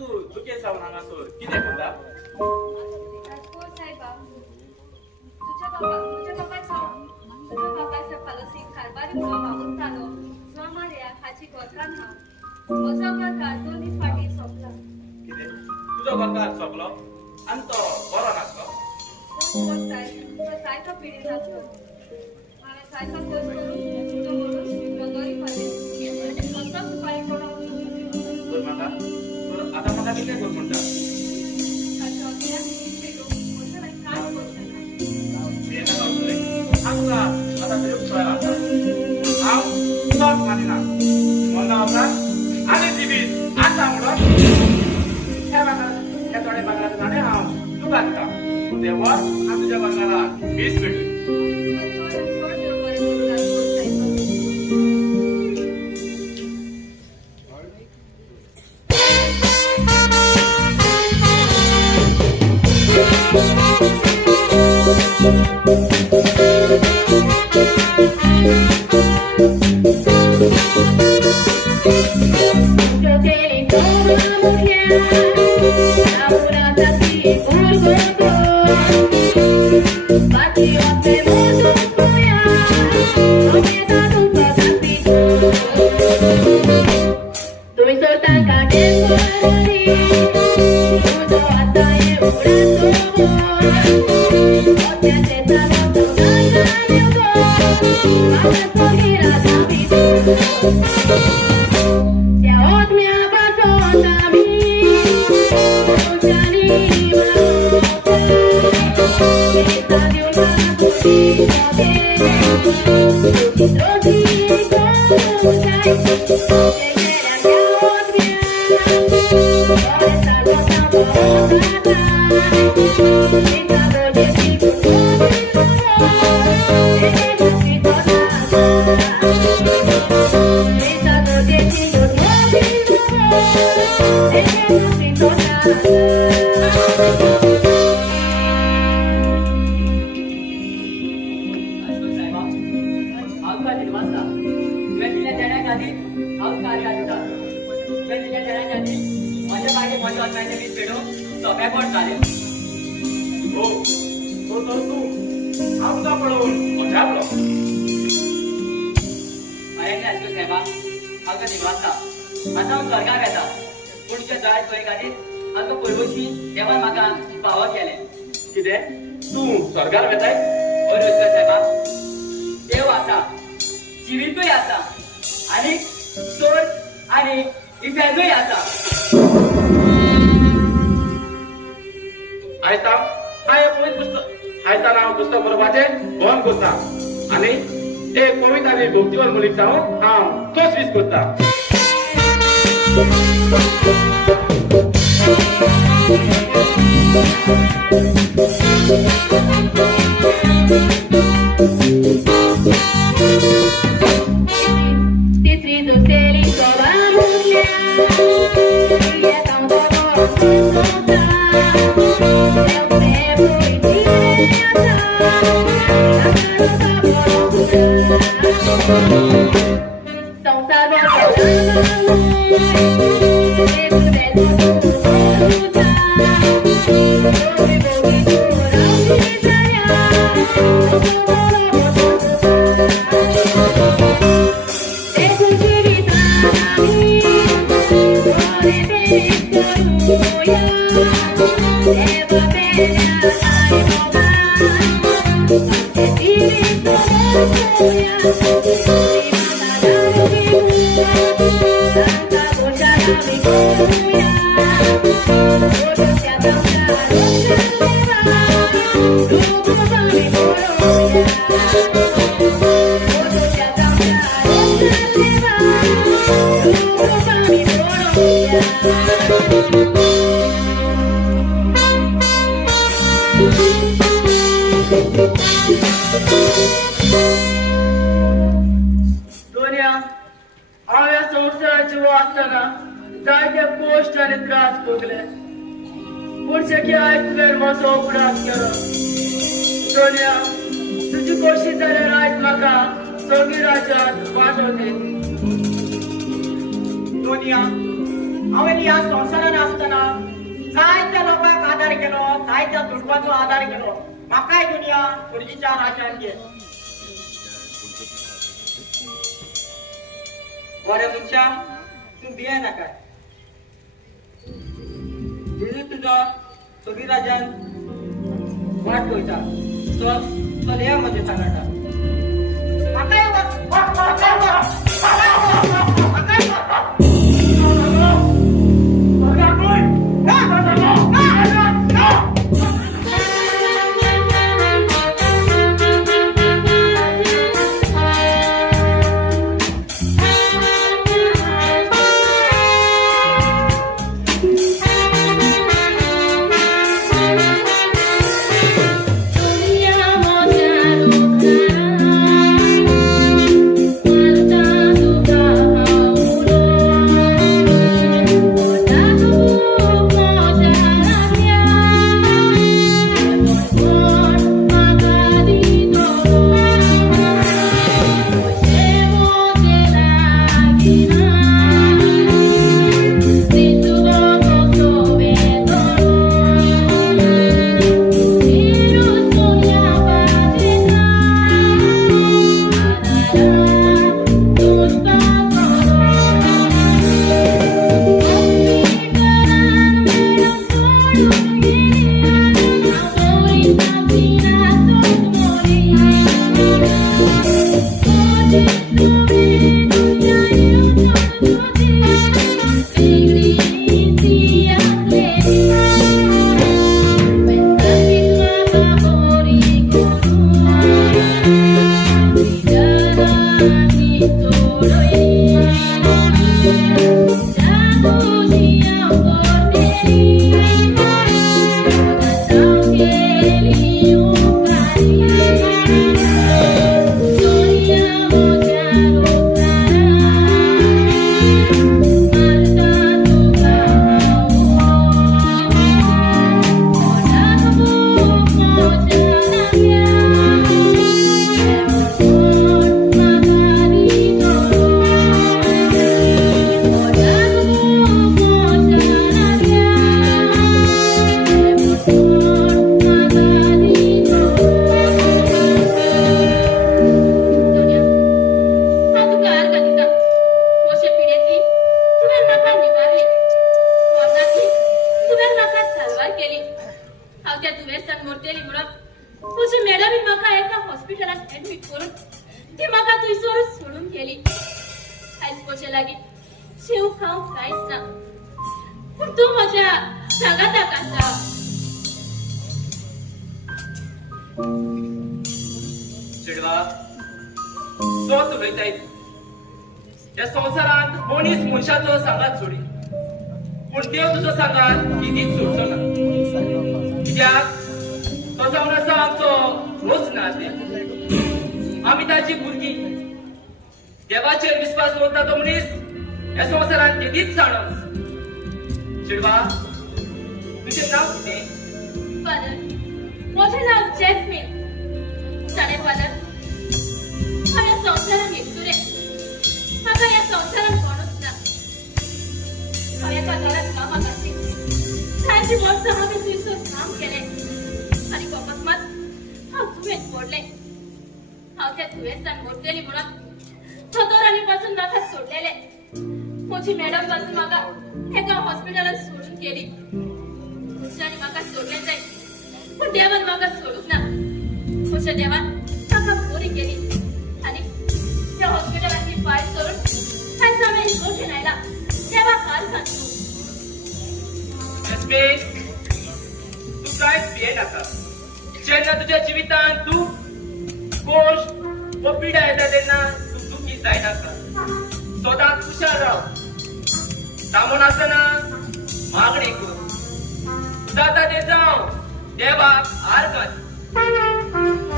तू तुके सावन हांगासर कितें करता? साहेबा तुझ्या बापाच्या पालसीक कारभारी म्हणून वावुरतालो स्वामार्या हाची गोरकान हांव असो गोरकार 2 दीस फाटीं सोंपला. कितें तुजो गोरकार सोंपलो आनी तो बरो नासलो? तो जायतो पिडीत आसलो. हांवें जायतो कोर्स करून तो म्हणून दोतोरी पावले आनी कसोच उपाय करून तर आतां म्हाका कितें कर म्हणटा? आमकां आतां तरी उपाय आसा. हांव चोक मानिना मना वता आनी जिवीत आसा म्हणून हे थोडे बांगड्याचे झाडे हांव तुका दिता. देवा आमी तुज्या बांगड्याक वीस मेळटली. Yo te tomo mujer, ahora así Purgotor, patio te mundo cuya, no me da tu papito. Tu solta cadena de mundo hasta el brazo, no te haces nada toda la vida, vamos a coger a David. कितें तू स्वर्गार वेताय? देव आसा, जिवीतूय आसा आनी सोड आनी इफेजूय आसा. आयतां हांव पुस्तक बरोवपाचें बंद करता आनी एक पवित्र आनी भक्तीवर मुलीक जावं हांव तोच वीस करता. सोनिया, हांवें संवसाराची वाचताना जायते पोस्ट आनी त्रास भोगले. पुढचे आयज तुवें म्हजो उपरास केलो. सोनिया, तुजी खोशी जाल्यार आयज म्हाका सोगी राज्यांत वांटो दी. सोनिया हांवें ह्या संवसारान आसतना जायत्या लोकांक आदार केलो, जायत्या दुडपाचो आदार केलो. म्हाकाय दुनिया खुर्चीच्या राशान घे. बरे मनशा, तूं भिये नाका. जेजू तुजो सगळी राजान वाट पळयता. चल या म्हज्या सांगाटा. म्हाकाय या संवसारात कोणीच मनशाचो सांगात सोडी, पूण देव तुजो सांगात कितीच सोडचो ना. कित्याक तो जावन आसा आमचो रोज ना. आमी ताची भुरगीं. देवाचेर विश्वास दवरता तो मनीस ह्या संवसारात केदीच जाणो. चेडवा, तुजें नांव कितें? फादर, माझे नाव जॅस्मिन. जाणे फादर, हांव ह्या संवसारान एकसुरे. म्हाका ह्या संवसारान कोणूच ना. हांव एका घरांत कामाक आसली. जायतीं वर्सां हांवें थंयसर काम केलें आनी अकस्मात हांव दुयेंत पडलें. हांव त्या दुयेंसान मरतली म्हणून दोतोरांनी पासून म्हाका सोडलेलें. म्हजी मॅडम पासून म्हाका एका हॉस्पिटलांत सोडून गेली. पुरुषांनी म्हाका सोडलें जाय, पूण देवान म्हाका सोडूंक ना. म्हज्या देवान म्हाका बरी केली आनी त्या हॉस्पिटलांतली फायल करून आयज हांवें इगोर्जेन आयला. देवाक आर्गां तूं. तू कांयच भिये नाका. जेन्ना तुज्या जिवितांत तूं गोश्ट वा पिडा येता तेन्ना तूं दुखी जायनाका. सदांच हुशार राव. थांबून आसतना मागणी कर. जाता तें जावं देवाक आर्गां.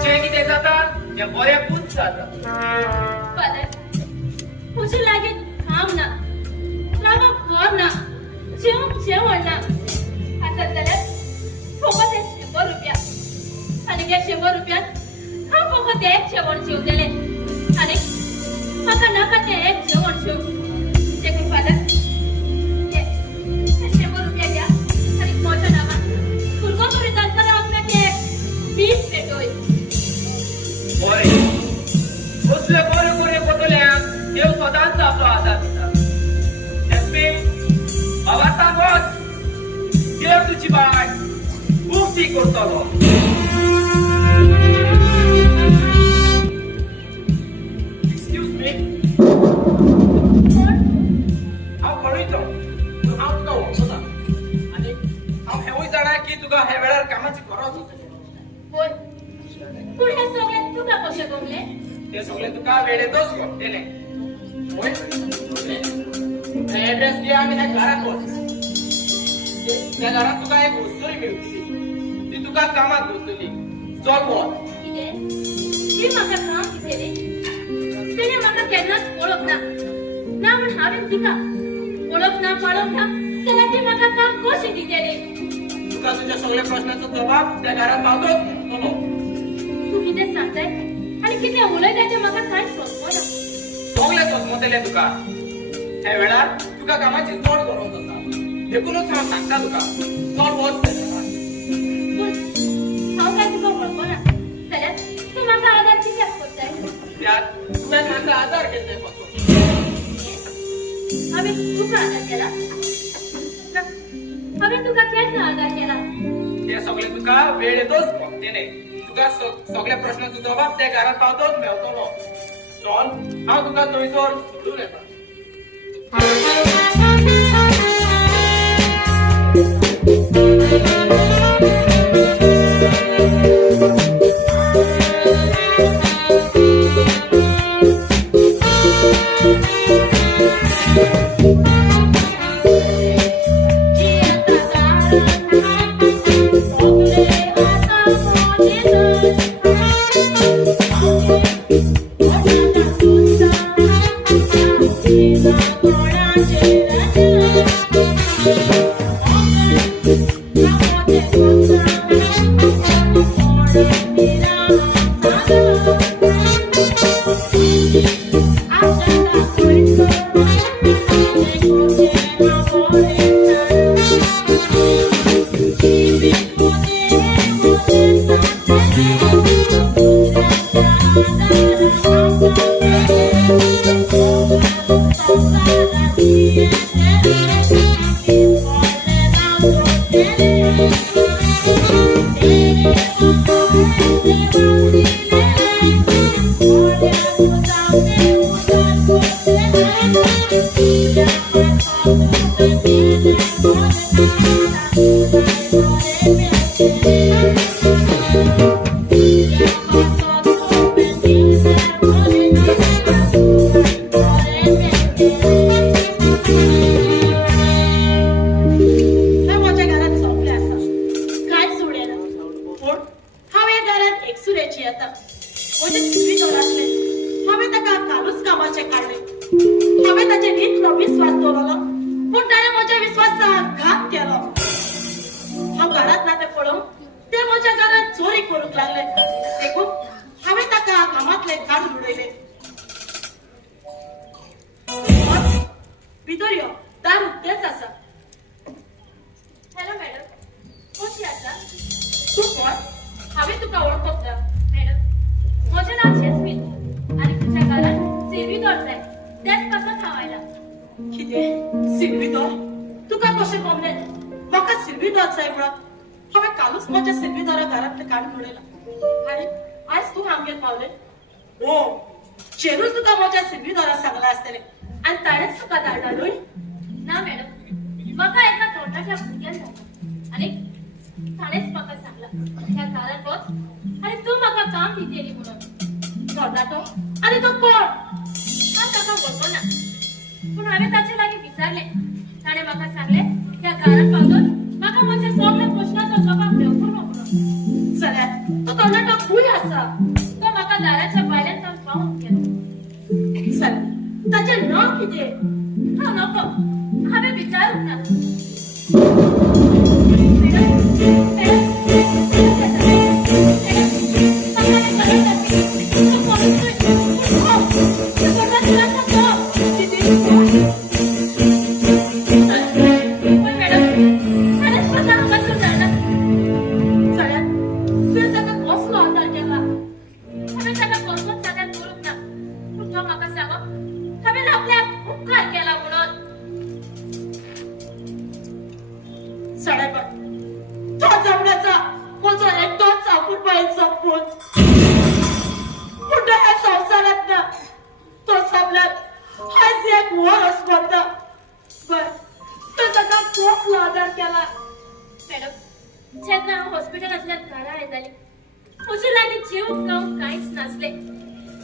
जें कितें जाता तें बरेंपूच जाता. फादर, म्हजे लागीं काम ना, रावप घर ना, जेवण ना. आसत जाल्यार फकत 100 रुपया. आनी त्या 100 रुपयान हांव फकत एक जेवण जेवतलें. आनी म्हाका नाका तें एक जेवण जेव. देखून फादर, मेवतलो. एक्सक्यूज मी, हांव पळयतो पूण हांव तुका वळखना आनी हांव हेवूय जाणा की तुका ह्या वेळार कामाची गरज आसा. होय पूण हे सगळे तुका कशें गमले? ते सगळे तुका वेळेतच घडटले. होय एड्रेस घे आनी ह्या घरात वच. त्या घरात तुका एक वस्तूय मेळटली, ती तुका कामात दवरतली. चल वच. कितें? ती म्हाका काम दितली? तिणे म्हाका केन्नाच वळखना ना म्हण हांवें तिका वळखना पळोवना जाल्यार ती म्हाका काम कशी दितली? तुका तुज्या सगळ्या प्रश्नाचो जबाब त्या घरात पावतोच मेळटलो. तू कितें सांगताय आनी कितें उलयताय तें म्हाका कांयच समजना. सगळे सोजमतले तुका. ह्या वेळार तुका कामाची चड गरज आसा. देखूनच हांव सांगता तुका चल वच त्या घरात. पूण हांव काय तुका वळखना जाल्यार तूं म्हाका आदार कित्याक करताय? त्यात तुवें म्हाका आदार केल्ले पासून. हांवें तुका आदार केला? ना, हांवें तुका केन्ना आदार केला? ते सगळे तुका वेळेतच भोगतले. तुका सगळ्या प्रश्नाचो जबाब त्या घरात पावतोच मेळटलो. चल हांव तुका थंयसर सोडून येता. तो जमण्याचा मोजो पूत कुठं ह्या संसारात ना तो सबल्यात हाच एक वर असपडता बर तो त्याचा खूप आदर केला. मॅडम जेन्ना हांव हॉस्पिटलांतल्यान घरा आयताली म्हजे लागीं जेवूंक खावंक कांयच नासलें.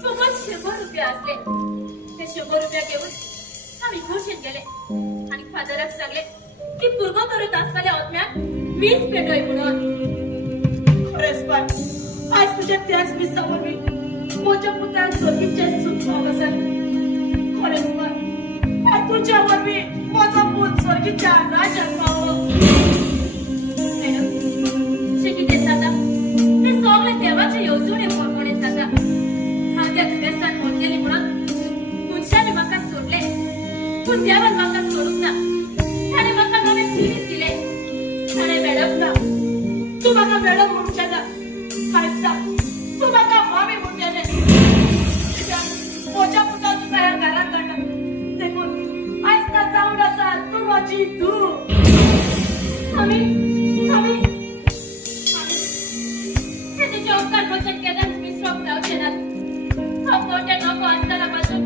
फकत 100 रुपया आसले. ते 100 रुपया घेवन हांव इगर्जेन गेले आनी फादराक सांगले की पुर्गोतोरेंत आसलेल्या आत्म्याक मीच पेटय म्हणून. खरेंच पण आज तुझ्या त्याच दिसा वरवीं म्हज्या पुताक सोडीचें सूख पावत आसा. खरेंच पण आज तुझ्या वरवीं म्हजो पूत स्वर्गीच्या राज्यांत पावलो. मॅडम जे कितें जाता ते सगळें देवाचे येवजणे प्रमाणे जाता. हांव त्या दुयेंसान मोडलेली म्हणून तुमच्यानी म्हाका सोडले पूण देवान म्हाका सोडूंक ना. ताणें म्हाका नवें जिवीत दिलें. ताणें मॅडम ना तू म्हाका मॅडम म्हणूंक येना. खायचा तू म्हाका मामी म्हणून येलें. म्हज्या पुताक तुका ह्या घरांत धाडला देखून आयज ता जावन आसा तूं म्हजी धूव. आमी हे तुझे उपकार वचन केल्यान विसरूंक जावचे नात. हांव मोठे नको आसतना पासून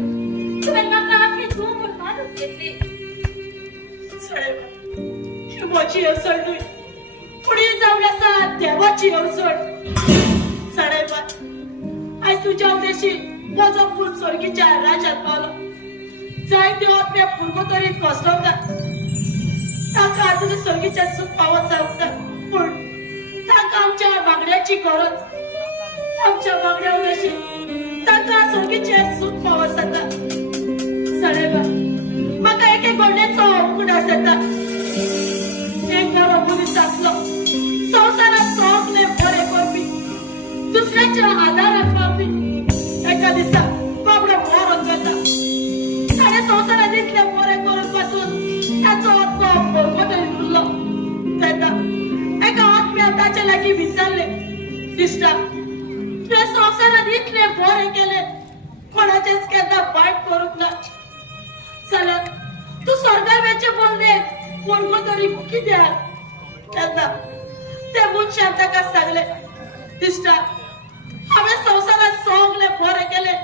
तुवें म्हाका आपली धूव म्हूण मानून घेतली. साहेब ही म्हजी येवजण न्हय पूण ही जावन आसा देवाची येवजण. साहेब आयज तुज्या उद्देशी म्हजो पूत स्वर्गीच्या राज्यांत पावलो. जायत्यो आत्म्या पुर्गोतोरींत कोसळटा ताका आजून स्वर्गीचें सूख पावत जावंक पूण ताका आमच्या मागण्याची गरज. आमच्या मागण्या उद्देशी ताका स्वर्गीचें सूख पावत जाता. साहेब म्हाका एके गोंडेचो उगड आसता. एक बरो मनीस आसलो संवसारांत सगळें बरें करपी दुसऱ्याच्या आदाराक पावपी. एका दिसा बाबडो मरून गेला. ताणें संवसारांत इतलें बरें करून पासून ताचो आत्मो पुर्गोतोरींत उरलो. तेन्ना एका आत्म्यान ताचे लागीं विचारलें दिश्टा तुवें संवसारांत इतलें बरें केलें कोणाचेंच केन्ना वायट करूंक ना जाल्यार तूं स्वर्गावेचें बोलले पुर्गोतोरीक कित्याक. तेन्ना ते मनशान ताका सांगलें दिश्टा हांवें संवसारांत सगळें बरें केलें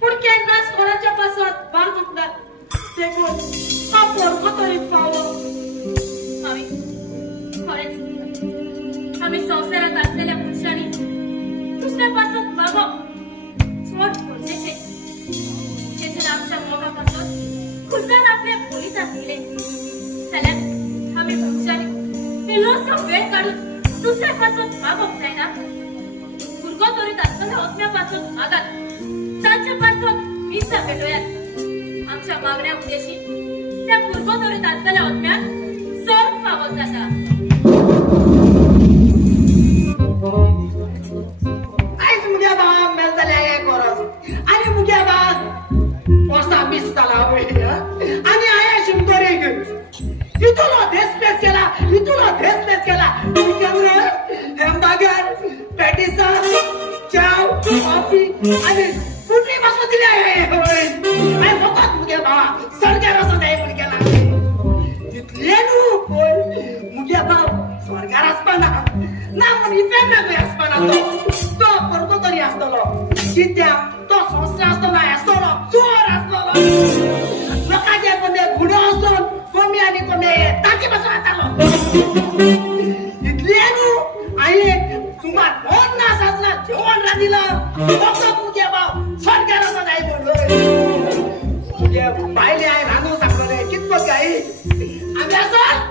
पूण केन्नाच कोणाच्या पासत मागूंक ना देखून हांव पुर्गोतोरींत पावलो. आमी संवसारांत आसलेल्या मनशांनी दुसऱ्या पासून मागप चड गरजेचें. जेजून आमच्या मोगा पासून खुशाल आपल्या पोलिसांत दिले जाल्यार आमी मनशांनी इल्लोसो वेळ काडून दुसऱ्या पासून मागप जायना. पुर्गोतोरींत आसलेल्या आत्म्या पासून मागात. तांच्या पासून मिसा पेटोयात. आमच्या मागण्या उद्देशी त्या पुर्गोतोरींत आसलेल्या आत्म्याक चड फावो जाता. आयज मुगे बाब मेलतले एक वरस आनी मुगे बाब वर्सां 20 जालां आनी हांवें शिमतोरीक इतलो देसपेस केला केंद्र हेमबागर पॅटिसा चाव कॉफी आनी कुठली पासून दिली हांवें फकत मुगे बाब सरकार असो जाय म्हूण केला. तितले न्हू पूण मुगे बाब स्वर्गार आसपाना ना म्हूण इफेक्ट आसपाना. तो पुर्गोतोरी आसतलो कित्याक तो संस्था आसतना आसतलो चोर आसतलो. लोकांचे कोणे घुडो आसून कोमी आनी कोणे ताचे पासून येतालो. इतले न्हू हांवें सुमार 50 आसना जेवण रांदिलं फकत मुगे बाब स्वर्गार असो जाय म्हणून. मुगे बायले हांवें रांदूंक सांगलोलें कितको गाई आमी आसत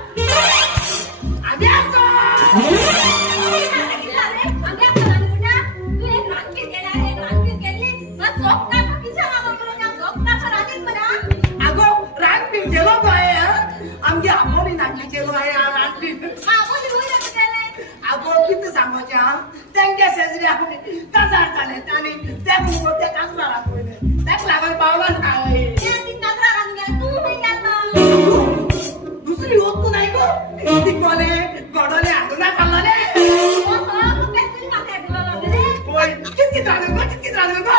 आमगे आमोली नाचली केलो रांदपी आगो कितें सांगोचें हांव तेंगे शेजऱ्या काजार जाले आनी ते मुगो ते काजराक पयले तेका लागून पावलो ना दुसरी वस्तू नाही गो ती कोले गोडोले हाडूना काडलोले कितकी रांदूं गो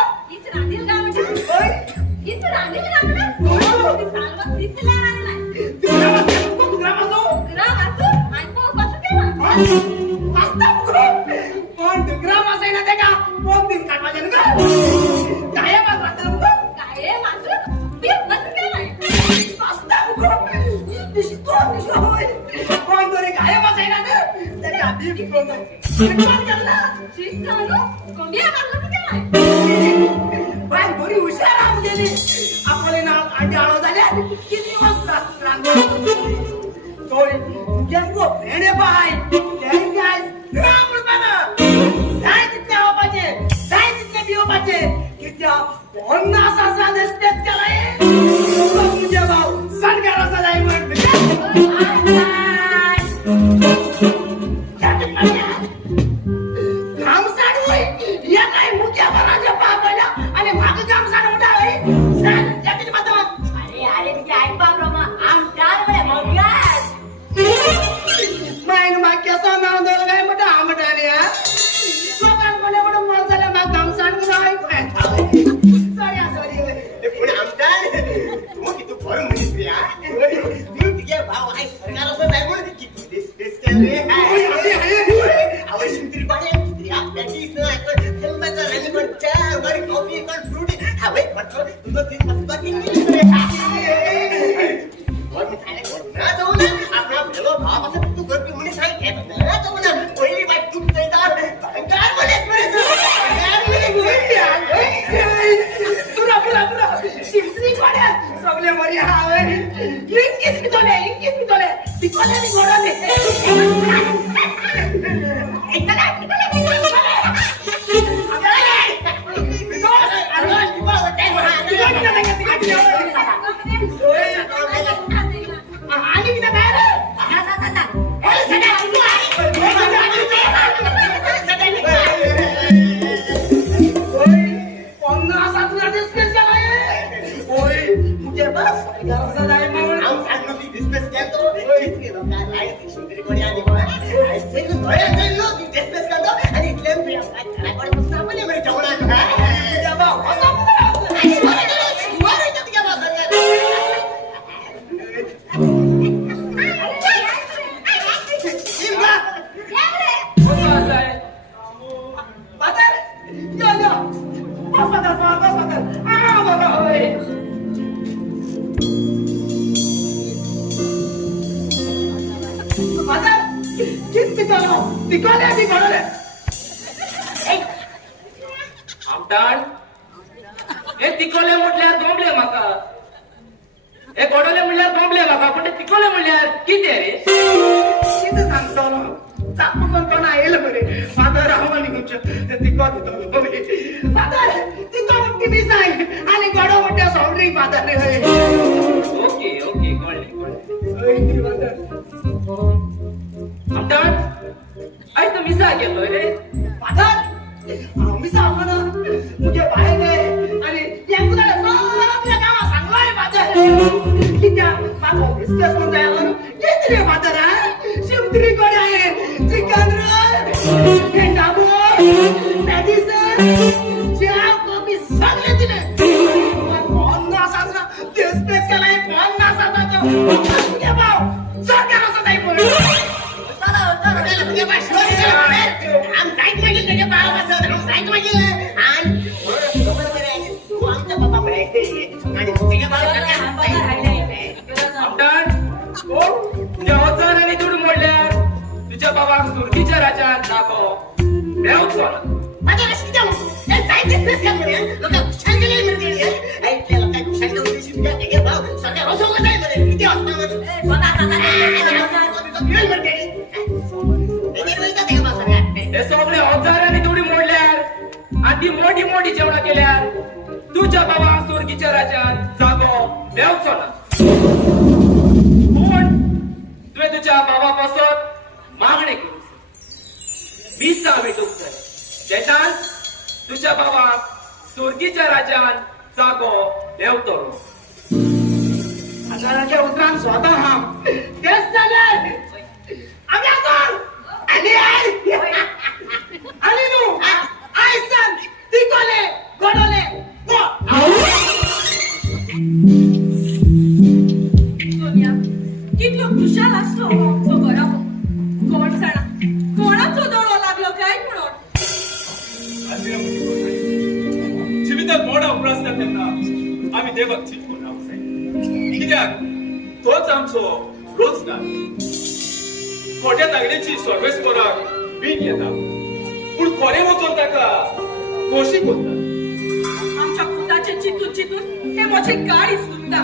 पण ग्राम असायना ते कोण तरी गायब असायला ना त्याच्या आधी कोण करला शिकालो कोंडिया लागला की काय बाय बरी हुशार आम गेली आपले नाव अंडे आळो झाले किती दिवस रांगोळी तोय केमको भेणे पाय त्याई काय रामूळ बना जाय तिथे आवाजे जाय तिथे बिओबाचे कित्या 50 हजार दिसतेत केलाय तुझे भाऊ सरकाराचा जाय म्हणून काम साडूय या काय मुख्या भराच्या पापाला आणि भाग काम साडू उठाय सांग जगत बदल अरे अरे तुझे ऐकपा ब्रह्मा आम चार बडे मग्यास माइन माक्याचा नाव दल काय मोठा आमटाने हा स्वतः म्हणे मोठा मळ झाला मग काम साडू नाही काय सॉरी पुणे आमचा तू किती भर म्हणीस रे हा तू तिचे भाव आहे सरकाराचं नाही म्हणून किती दिस केले आवश्यक तरी पाणी किती आपल्याची नाही हेल्मेटचा नाही पण चहा वर कॉफी पण फ्रूट हवे म्हटलं तुझं तीन मस्त बाकी रे वर खायला वर ना जाऊ ना आपला भेलो भाव असं तू करते म्हणे सांग ना जाऊ ना पहिली बाईक तू तैदार काय बोलेस शिमत्री कोड्या सगळे मरी हावे इंकित पितोले तिकोले नि गोडले आणि किती काय रे आमटाण हे तिकोले म्हटल्यार गोंबले म्हाका हे गोडोले म्हणल्यार गोंबले म्हाका पण ते तिकोले म्हणल्यार कितें रे किती सांगतो चापून पण येईल बरे फादर राहवा निघूच ते तिको दितो फादर तिको म्हणते मी सांग आणि गडो म्हणते सॉरी फादर रे ओके ओके कळले आमटाण आज तर मिसा गेलोय रे फादर मी सांगतो मुझे बाहेर गए आणि यांकुला सगळ्या कामा सांगलाय फादर की त्या माझा बिझनेस होऊन जायला किती रे फादर हा शिमत्री कोण आहे चिकन रोल डाबो मेडिसन चहा कॉफी सगळे दिले कोण ना साजरा बिझनेस केलाय कोण ना साजरा तुझ्या भाऊ सरकाराचा नाही बोल आम जायत मागील त्याच्या भाव असं आम जायत मागील आणि तू आमचा बाबा आणि तुझ्या आमटाण तुझ्या अवचार आणि दूर मोडल्यार तुझ्या बाबाक सुरतीच्या राज्यात दाखव मेवचो माझ्या रशी जाऊ हे जायत बिझनेस का म्हणे लोक खुशाल गेले म्हणजे ऐकले लोक खुशाल गेले उद्देश तुझ्या त्याचे भाव सगळ्या रसोगत आहे म्हणे किती असणार हे सगळे अवचार आणि दुडी मोडल्यार आणि ती मोठी मोठी जेवणा केल्यार तुझ्या बाबा सुरगीच्या राज्यात जागो मेवचो ना पूण तुवें तुझ्या बाबा पासत मागणे करूं मिसा भेटूंक जाय तेन्नाच तुझ्या बाबाक सुरगीच्या राज्यात जागो मेवतलो आजाराच्या उतरान स्वतः हा तेच झालंय आम्ही आता आली नू आयसन तिकोले गोडोले सोनिया कितलो खुशाल असलो आमचो घराबो कोण जाणा कोणाचो दोळो लागलो काय म्हणून जिवितात मोडा उपर असता तेन्ना आम्ही देवाक चिंतून रावंक जाय कित्याक तोच आमचो रोजगार खोट्या तागड्याची सर्वेस कराक बीन येता पण खरे वचून ताका खोशी करता आमच्या पुताचे चितून चितून हे माझे गाडी सुटता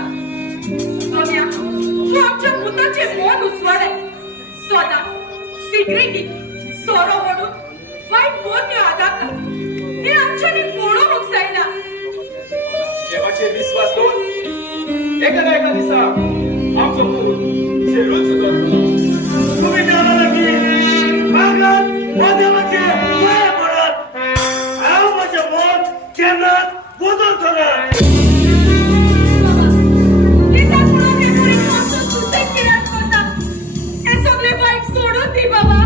सोन्या तू आमच्या पुताचे मन उचवले स्वतः सिगरेटी सोरो म्हणून वाईट बोलणे आदाता हे आमच्याने मोडून उचलायला देवाचे विश्वास लावून एका दिसा आमचो पूत शेरूच सुधारतो तुम्ही जाणारा की भागात देवाचे पाया पडत हांव म्हजें मन केन्नाच बदल करना कित्याक म्हणून हे मुली मातसो सुसेग कित्याक करता हे सगळे वाईट सोडून दी बाबा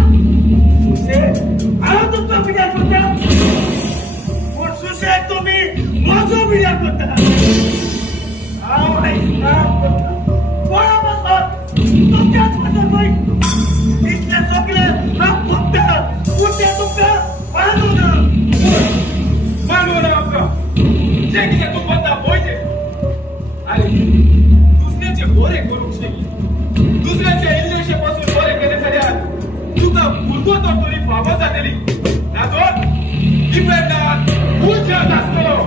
हांव तुमचो पिड्यार करता पूण सुशेग तुमी म्हजो पिड्यार करता हांव आयज काम करता कोणा पासून तुमच्याच पासून पळय इतले सगळे हांव भोगता पूण तें तुमकां मानूना आमकां जे कितें तूं करता पळय तें आरे दुसऱ्याचे बरें करूंक शिक दुसऱ्याचे इल्लेशे पासून बरें केलें जाल्यार तुका पुर्गोतर तरी फावो जातली नाजर इफ्रेंडान उज्जत आसतलो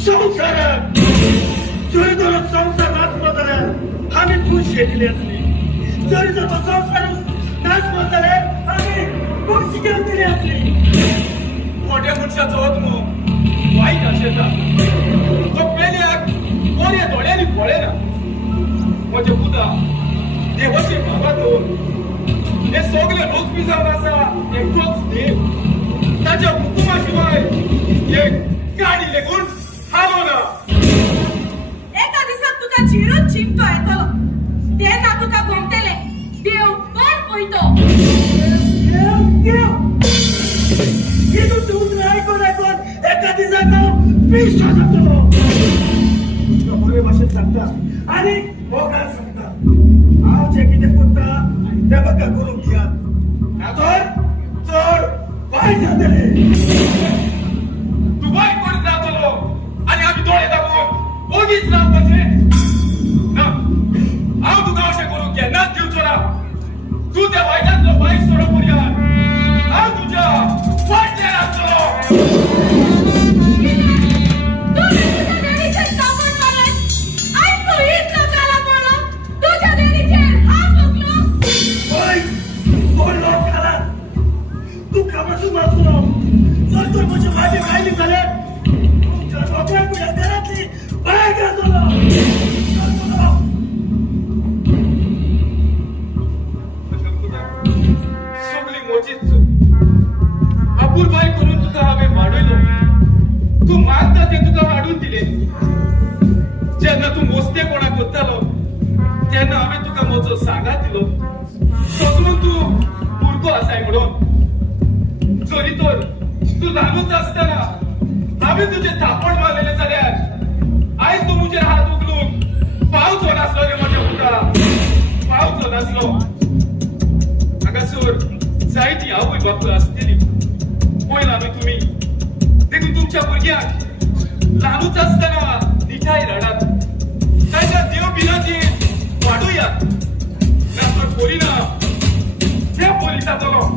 संसाराक जरी तर संसार नाचलो जाल्यार आमी खुशी केली आसली जरी तर संसार नाचलो जाल्यार आमी खुशी केली आसली मोठ्या मनशाचो आत्मो वाईट आशेता तो पेल्याक बऱ्या दोळ्यांनी पळयना म्हज्या पुता देवाचे बाबा दोन हे सगळे रोजबी जावन आसा एकटोच देव ताच्या हुकुमा शिवाय एक गाडी लेगून हालो ना एका दिसाक तुका झिरो चिमटो येतलो तेन्ना तुका गमतले देव कोण पळयतो कितून उतरें आयकून एका दिसाक विश्वास जातलो तुका बरे भाशेन सांगता आनी मोगान सांगता हांव जें कितें करता तें म्हाका करूंक दियात नातर चड वायट जातलें तू वाईट करीत रावतलो आनी आमी दोळे दाखोवन ओगीच रावपाचे ना हांव तुका अशें करूंक केन्नाच दिवचो ना तू त्या वायटांतलो वायट सोडो पर्यार हांव तुज्या फाटल्यान आसतलो सगळी मोजीच आपुलबाई करून तुका हांवें वाडयलो तू मागता तें तुका वाडून दिलें जेन्ना तू मोस्तेपणा करतालो तेन्ना हांवें तुका म्हजो सांगात दिलो सगळो तू भुरगो आसाय म्हणून जरी तर तू ल्हानूच आसतना हांवें तुजें थापण मारलेलें जाल्यार आयज तूं म्हजेर हात उखलून पावचो नासलो रे म्हज्या पुता पावचो नासलो हांगासर जायतीं आवय बापूय आसतलीं पळयलां न्हय तुमी देखून तुमच्या भुरग्यांक ल्हानूच आसतना निठाय रडात ताच्या देव बिनाची वाडुयात नातर पोरिना त्या पोरी जातलो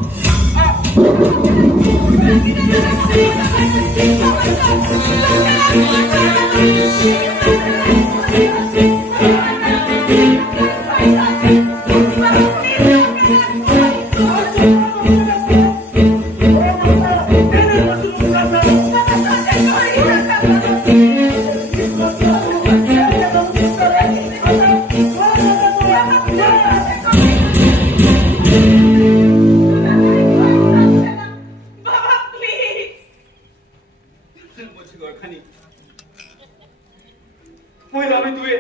पळयलां न्हय तुवें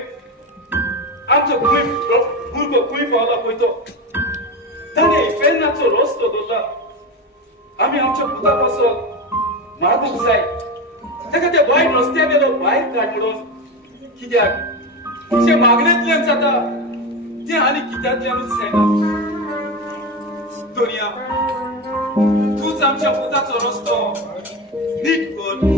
आमचो भुरगो खंय पावला पळय तो ताणें पेन्नाचो रस्तो धरला आमी आमच्या पुता पासून मागूंक जाय ताका त्या वायट रस्त्या वेलो भायर काड म्हणून कित्याक जे मागण्यांतल्यान जाता तें आनी कित्यांतल्यानूच जायना दुनिया तूच आमच्या पुताचो रस्तो नीट कर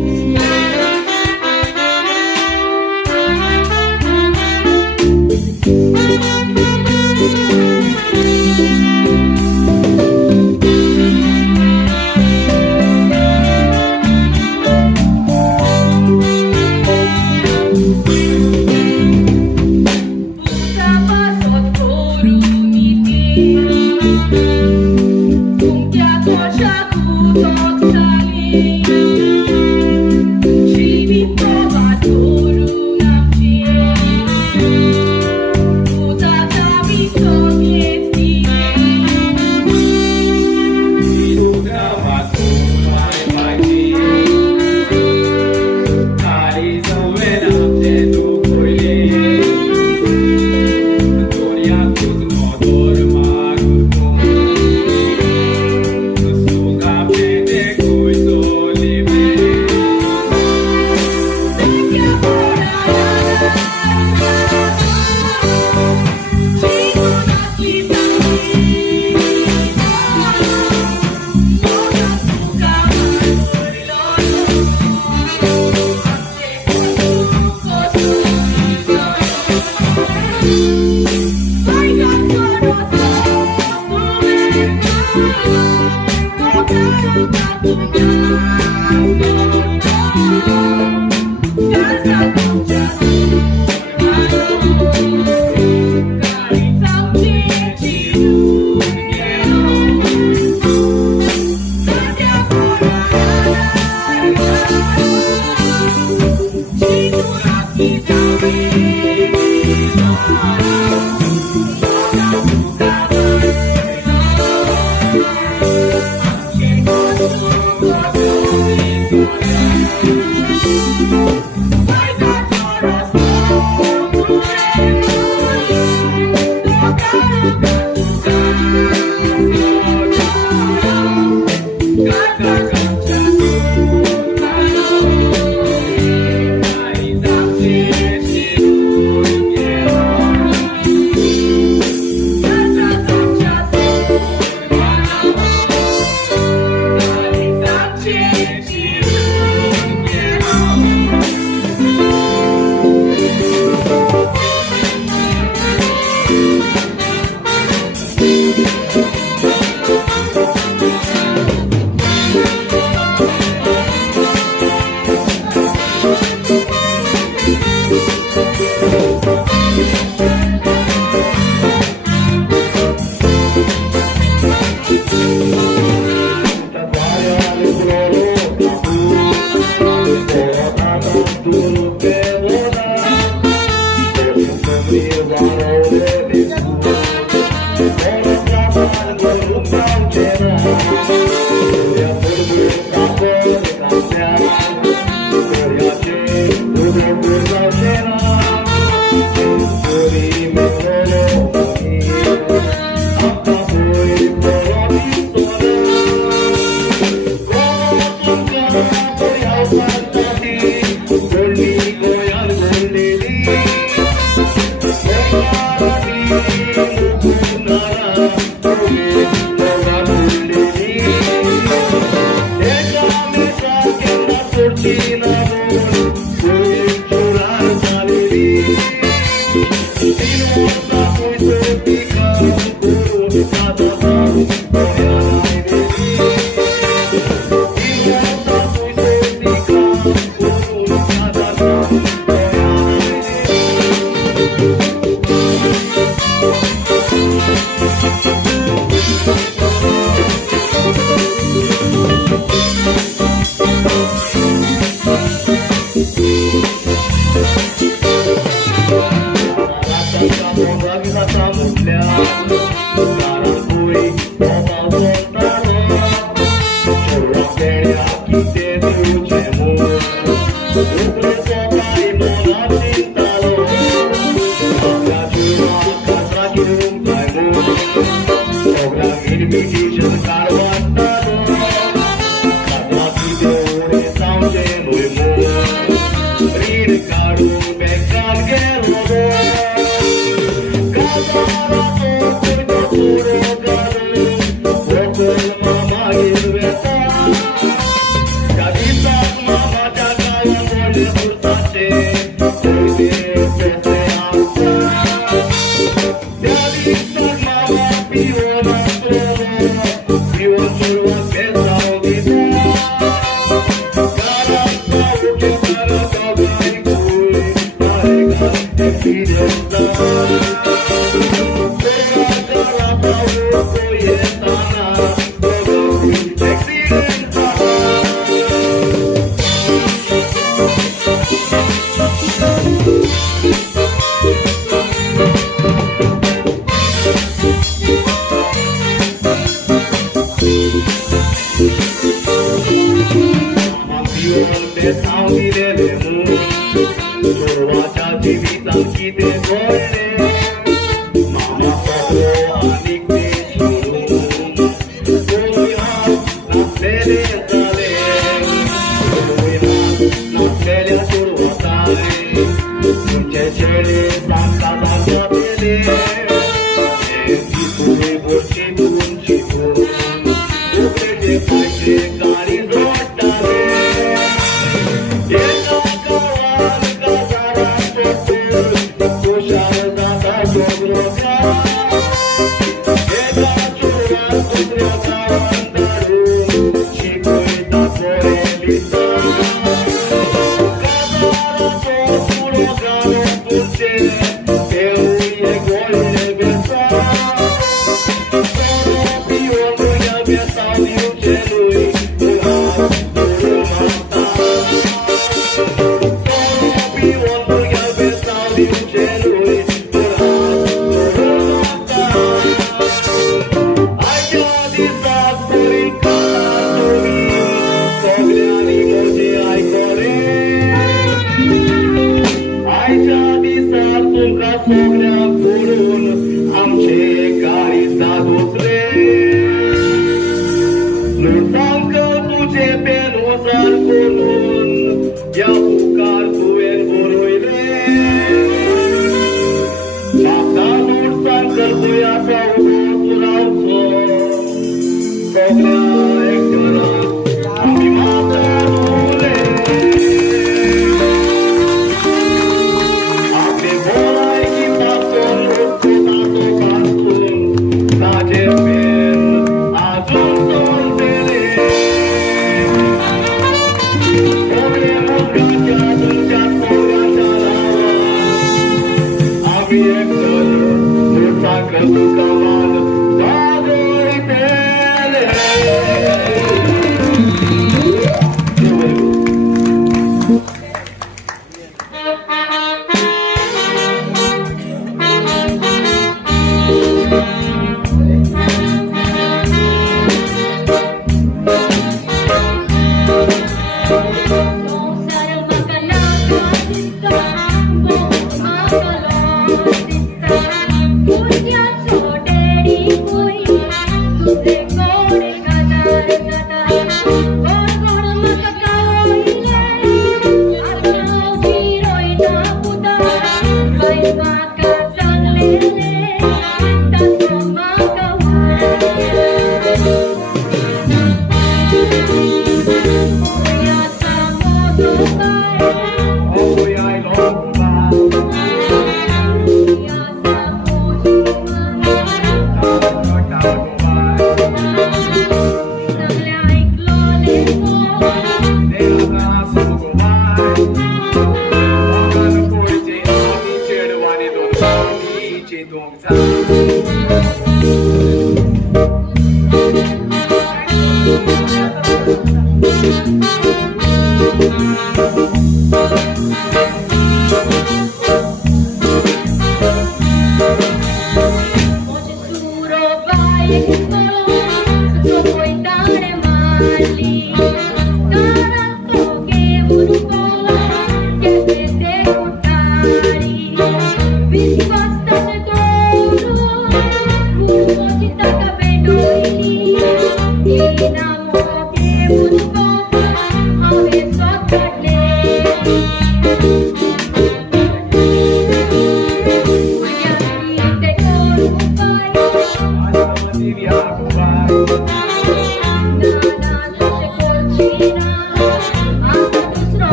Garis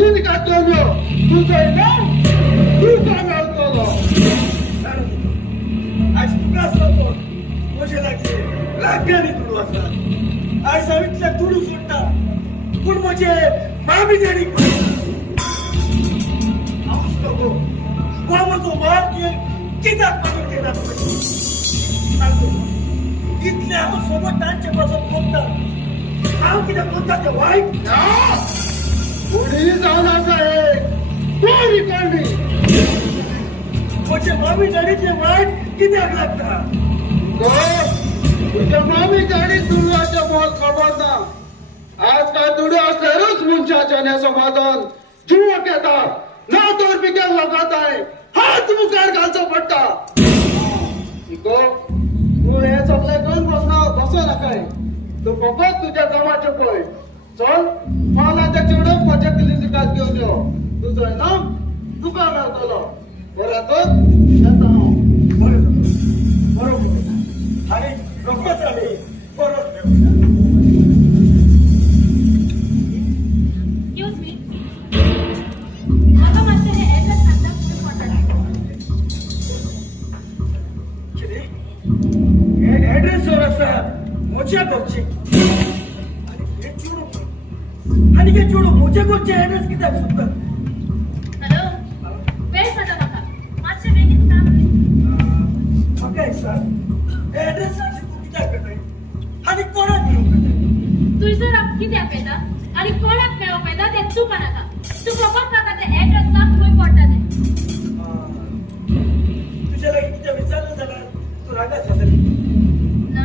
लिन काढतो तुझं नाव तू का घालतो आज तुका सांगतो मोजे लागले लागल्याने तुडू असा आज सावितल्या तुडू सुटता पण मोजे मामी देणी आऊस नको वामाचो वाद घे कित्याक पडून गेला सांगतो इतले हांव सोबत तांचे पासून बोलता हांव कित्याक बोलता ते वाईट थोडी जाऊन असं आहे कोणी कोणी मोजे मामी देणीचे वाईट कित्याक लागता तुझ्या मामी गाडी तुळवाच्या मोल खबर ना आज काय तुडू असल्यावरच मुंच्याच्या न्या समाधान जीवक येता ना तोर पिकेल लगात आहे हात मुखार घालचा पडता इको तू हे सगळे दोन बसो नकाय तू फकत तुझ्या कामाचे पळय चल मालाच्या चिवडक माझ्या क्लिनिकात घेऊन येऊ तुझं नाम तुका मेळटलो बरं तर येता हांव बरोबर आणि रोखच आले परत Excuse me. म्हाका मातशें हे एड्रेस सांगता खूब इम्पॉर्टंट ऍड्रेस वर असा मोच्या गोची आणि हे चोडू मोच्या गोचे ऍड्रेस कित्याक सुद्दां हॅलो वेळ जाता म्हाका मातशें बेगीन सांग म्हाका एक सांग ऍड्रेस तू कित्याक येताय आणि कोणाक मेळूंक येताय तुझं कित्याक येता आणि कोणाक मेळोवंक येता तें चुका नाका तू फकत म्हाका तें एड्रेस सांग खंय पडटा तें तुझ्या लागीं कितें विचारलं जाल्यार तू रागात जातली ना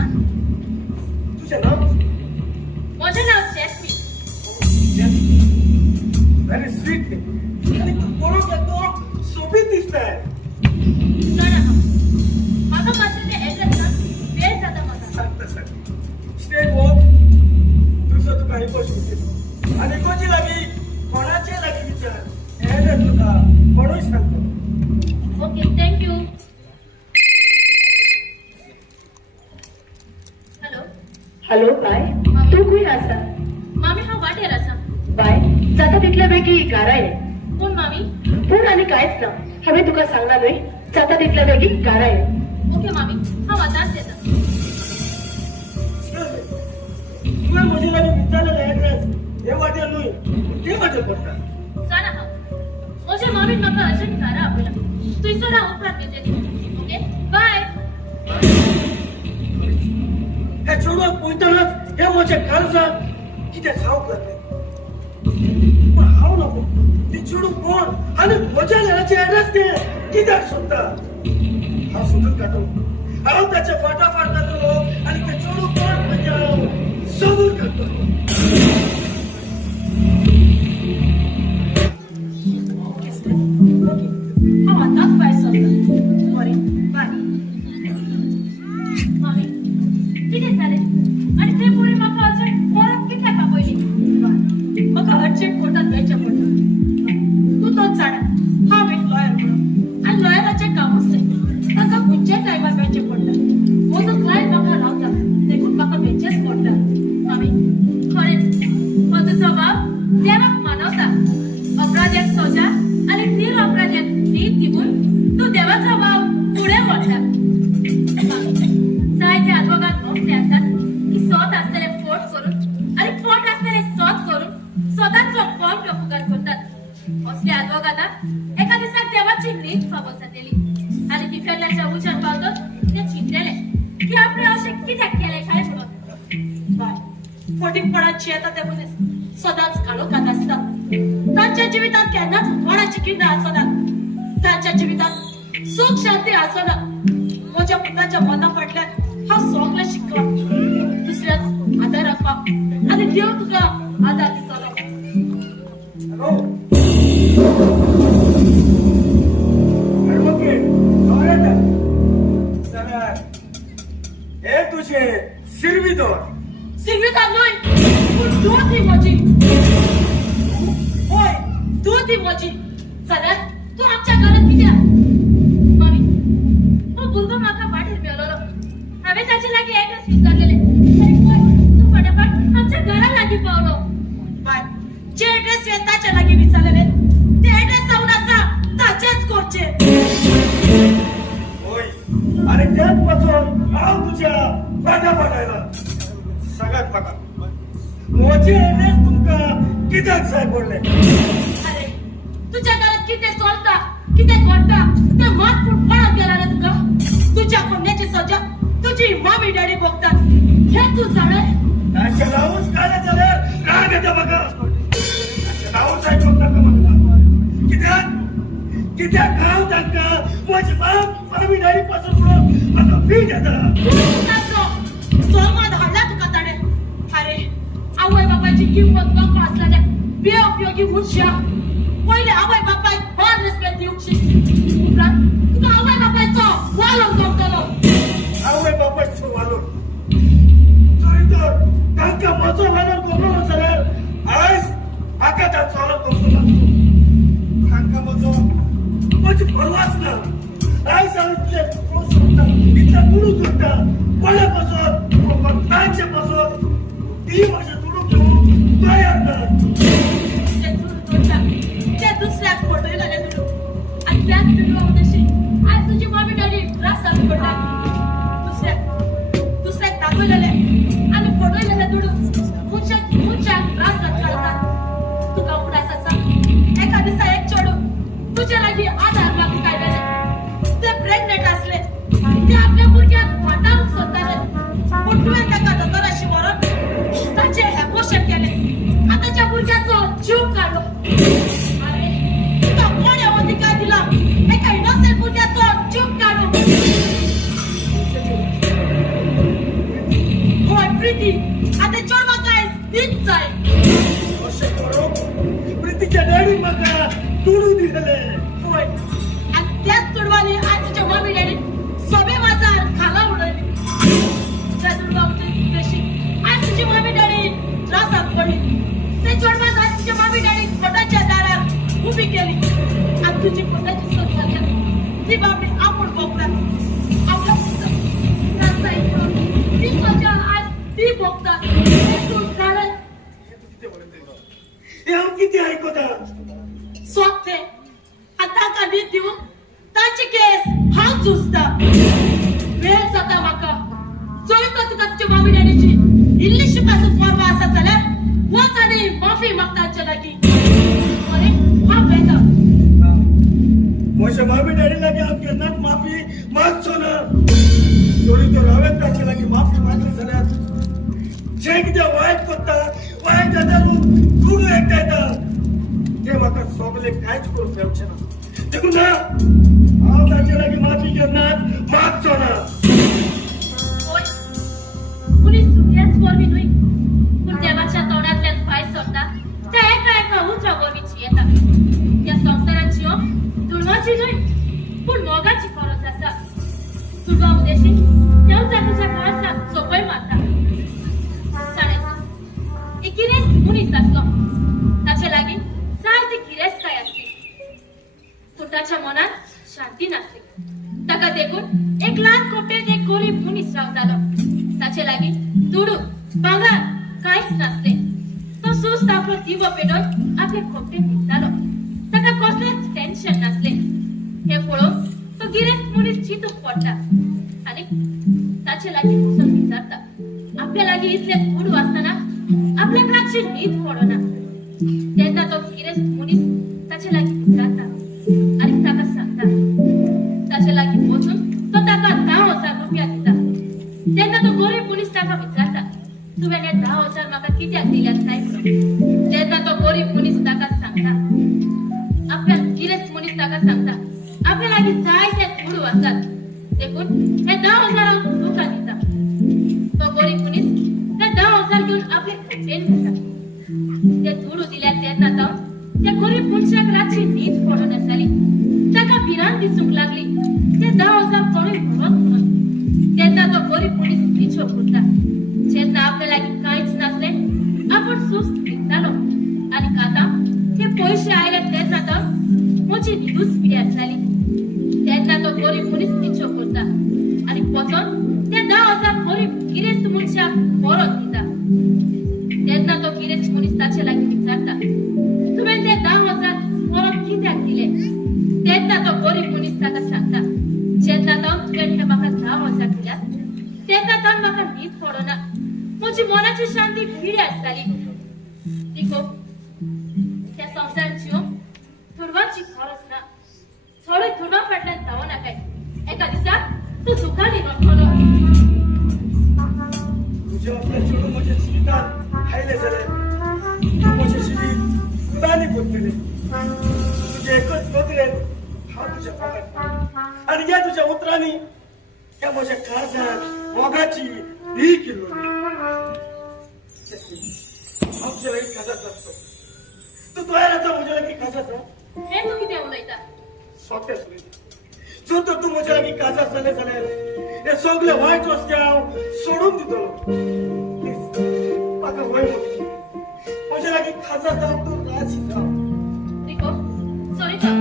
तुझें नांव म्हजें नांव जॅस्मिन व्हेरी स्वीट आणि तू पळोवंक येतो सोबीत दिसताय नाका म्हाका मातशें तें एड्रेस सांग वेळ जाता म्हाका सांगता सांग स्टेट वॉक तुझं तुका इको आणि कोची लागीं कोणाचे लागीं विचार ऍड्रेस तुका कोणूय सांगता okay thank you hello hello bye तू खंय आसा मामी हांव वाटेर आसा बाय जाता तितल्या बेगी घरा ये पूण मामी पूण आनी कांयच ना हांवें तुका सांगला न्हय जाता तितल्या बेगी घरा ये ओके मामी हांव आतांच येता तुवें म्हजे लागीं विचारलेलो ऍड्रेस हे वाटेर न्हय ते वाटेर पडटा जाणा हांव म्हज्या मामीन म्हाका अर्जंट घरा आपयला थंयसर हांव उपरांत येतलें ओके बाय हे चोडवाक पळयतनाच हे म्हजे काळजाक कितें जावंक लागलें पण हांव नको ती चेडू कोण आनी म्हज्या घराचे ऍड्रेस घे कित्याक सोदता हांव सोदून काडटलो हांव ताचे फाटाफाट काडटलो आनी ते चेडू कोण म्हणजे हांव सोदून काडटलो हांव आतांच भायर सरता बरें बाय मामी कितें जालें आनी ते पुरी म्हाका अर्जंट परत कित्याक आपयली म्हाका अर्जंट कोर्टात वयचें पडटा तूं तोच जाणा हांव एक लॉयर म्हणून आनी लॉयराचें कामूच तें ताका खंयच्याय टायमार वयचें पडटा म्हजो क्लायंट म्हाका रावता देखून म्हाका वयचेंच पडटा मामी खरेंच हो तुजो बाप देवाक मानवता अपराध्याक सजा आनी निरपराध्याक न्हीद दिवून तूं देवाचो भाव फुडें व्हरता जायते आदवोगाद असले आसात की सोत आसतले फोट करून आनी फोट आसतले सोत करून स्वताचो बॉम्ब फुगार करतात असले आदवोगादाक एका दिसाक देवाची न्हीद फावो जातली आनी डिफेंडराच्या उजार पावतच ते चिंतलेले की आपणे अशें कित्याक केलें काय म्हणून बाय फटीकपणाची येता ते मनीस सदांच काळोखात आसता तांच्या जिवितांत केन्नाच उजवाडाची किंड आसना तांच्या जिवितांत सुख शांती आसना म्हज्या पुताच्या मना फाटल्यान हांव सोगलें शिकला दुसऱ्याक आदार राखपाक आनी देव तुका आदार दितलो हॅलो ऍडव्होकेट लॉयर जाल्यार हे तुझे सिरविदोर सिंगिता न्हय पूण तूं ती म्हजी होय तूं ती म्हजी जाल्यार तूं आमच्या घरांत कित्याक मामी हो भुरगो म्हाका वाटेर मेळलोलो हांवें ताचे लागीं एड्रेस विचारलेले आनी पळय तूं फटाफट आमच्या घरा लागीं पावलो बाय हेलेच तुमका कित्याक जाय पडले अरे तुझ्या घरात किती चलता किती घडता ते मात फुटपणात गेला ना तुका तुझ्या कन्याची सजा तुझी मामी डॅडी बघतात हे तू जाणे ताच्या लावूच काय झाले राग येते बघा ताच्या लावूच ऐकत नका म्हणता कित्याक गाव तांका माझी मामी डायरी पासून सोडून आता फीट येता चोरमा धाडला तुका ताणे अरे आवय बापाची किंमत बघ असल्याने बेउपयोगी मुर्शा पहिले आवय बापाक बॉन रिस्पेक्ट दिवची उपरांत तुका आवय बापाचो वालो करतलो आवय बापाचो वालो चोरी तर तांका माझो वालो करलो जाल्यार आयज म्हाका ताचो वालो करतो लागतो तांका माझी परवाच ना आयज हांव इतले क्लोज करता इतले दुडू करता कोणे पासून तांचे पासून ती माझे दुडू घेऊन तयार ना त्या दुसऱ्याक फोटोयला तुडू आणि त्याच तुडू तशी आज तुझी मामी डॅडी त्रासात पडला दुसऱ्याक दाखवलेले आणि फोटोयला तुडू मुच्या त्रासात काढतात तुका उडास असा एका दिसा एक चोडू तुझ्या लागी आधार मागून काढलेले ते प्रेग्नेंट असले ते आपल्या भुरग्याक वाटावूक सोदताले पूण तुवें ताका दोतोराशी व्हरून ताचे अबॉर्शन केले आताच्या भुरग्याचो जीव काडलो अरे तुका कोण हो अधिकार दिला एका इनोसेंट भुरग्याचो जीव काडलो होय प्रीती आता चोडवा काय तीच जाय अशें करून प्रितीच्या डॅडी म्हाका दुडू दिलेले होय आणि त्याच तुडवानी आज तुझ्या मामी डॅडी सोबे माझा खाला उडवली त्या तुडवाची कशी आज तुझी मामी डॅडी त्रासात पडली ते चोडवा आज तुझ्या मामी डॅडी पोटाच्या दारार उभी केली आणि तुझी पोटाची सोच झाली ती बाबडी आपण बघतात आपला त्रास ऐकून ती सजा आज ती बघतात हे तू झालं हे हांव कितें आयकता स्वते आता कधी देऊ ताची केस हांव झुजता वेळ जाता म्हाका चोय तो तुका तुझ्या मामी डॅडीची इल्लीशी पासून परवा आसा जाल्यार वच आनी माफी मागता ताचे लागी अरे हांव वेता म्हज्या मामी डॅडी लागी हांव केन्नाच माफी मागचो ना चोरी तर हांवें ताचे लागी माफी मागली जाल्यार जे कितें वायट करता वायट जाता दुडू एकटायता ते म्हाका सोगले कांयच करूंक मेळचें ना देखून ना हांव ताचे लागी माफी केन्नाच मागचो ना होय कुणी सुटल्याच वरवी न्हय पूण देवाच्या तोंडांतल्यान भायर सरता त्या एका उतरा वरवीची येता ह्या संवसारात जिवप दुर्वाची न्हय पूण मोगाची खरज आसा तुडवा उदेशी देवचा तुझ्या कळसाक सोपय मारता साडे एकिरेच मनीस आसलो ताचे लागीं सारकी गिरेस्तकाय आसली पूण ताच्या मनात शांती नासली ताका देखून एक ल्हान कोपेत एक गरीब मनीस रावतालो ताचे लागीं दुडू भांगर कांयच नासले तो सुस्त आपलो दिवो पेटोवन आपले कोपेत न्हिदतालो ताका कसलेंच टेन्शन नासले हे पळोवन तो गिरेस्त मनीस चिंतूक पडटा आनी ताचे लागीं वचून विचारता आपल्या लागीं इतले दुडू आसतना आपल्याक लागची न्हीद पडना तेन्ना तो गिरेस्त मनीस ताचे लागीं विचारता आनी ताका सांगता ताचे लागीं वचून तो ताका 10,000 रुपया दिता तेन्ना तो गरीब मनीस ताका विचारता तुवें हे 10,000 म्हाका कित्याक दिल्यात काय म्हणून तेन्ना तो गरीब मनीस ताका सांगता आपल्या गिरेस्त मनीस ताका सांगता आपल्या लागीं जायते दुडू आसात देखून हे 10,000 हांव तुका दिता तो गरीब मनीस ते 10,000 घेवन आपले खोटेन घेता ते दुडू दिल्यात तेन्ना जावन त्या गरीब मनशाक रातची न्हीद पडना जाली ताका भिरांत दिसूंक लागली ते 10,000 कोणी भरत म्हणून तेन्ना तो गरीब मनीस पिछो फुटला जेन्ना आपल्या लागीं कांयच नासले आपण सुस्त न्हिदतालो आनी आतां ते पयशे आयले तेन्ना तर म्हजी न्हिदूच पिड्यार जाली तेन्ना तो गरीब मनीस पिछो करता आनी वचोन ते 10,000 गरीब गिरेस्त मनशाक परत दिता तेन्ना तो गिरेस्त मनीस ताचे लागीं विचारता तुवें ते 10,000 परत कित्याक दिले तेन्ना तो गरीब मनीस ताका सांगता जेन्ना तुवें हे म्हाका 10,000 दिल्यात तेन्ना म्हाका न्हीद पडना म्हजी मनाची शांती पिड्यार जाली देखो त्या संसारात जिवंक तुडवाची गरज ना सगळे तुडवा फाटल्यान धांवो नाकाय एका दिसाक तू दुकान येतलो तुझे आपल्या चेडूं म्हज्या जिवितांत आयले जाल्यार म्हजें जिवीत खुदानी बदललें तुजे एकच नदरेन हांव तुज्या पांयार आनी ह्या तुज्या उतरांनी ह्या म्हज्या काळजांत मोगाची भीक केल्लो हांव तुज्या लागीं काजार जातलो तूं तयार आसा म्हज्या लागीं काजार जा हे तू कितें उलयता सोंपें उलयता जर तर तूं म्हज्या लागीं काजार जालें जाल्यार हे सगळे वायट रस्ते हांव सोडून दितलो प्लीज म्हाका वय म्हज्या लागीं काजार जावन तूं राजी जाव रिको सोनिका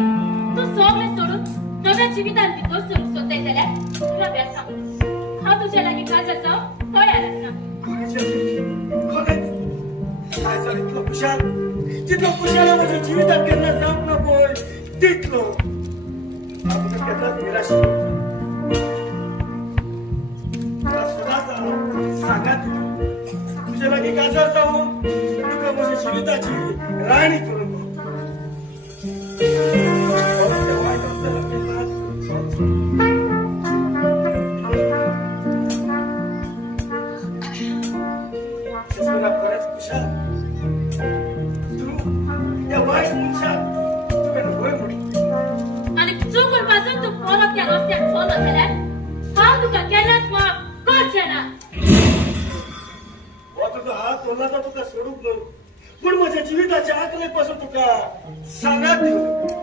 तू सगळे सोडून नव्या जिवितांत भितर सरूंक सोदताय जाल्यार तुला बेस सांग हांव तुज्या लागीं काजार जावंक तयार आसा खरेंच काय जालें इतलो खुशाल जितलो खुशाल हांव म्हज्या जिवितांत केन्ना जावंक ना पळय तितलो हांव तुका केन्नाच निराश सांगात तुझ्या लागीं काजार जावन तुका म्हज्या जिविताची राणी करून खरेंच खुशाल तूं त्या वायट मनशाक तुवें वय म्हणून आनी चुकून पासून तू परत त्या रस्त्यार चललो जाल्यार हांव तुका केन्नाच माफ करचें ना हो तुजो हात धरला तो तुका सोडूंक न्हू पूण म्हज्या जिविताच्या आखरेक पासून तुका सांगात दिवं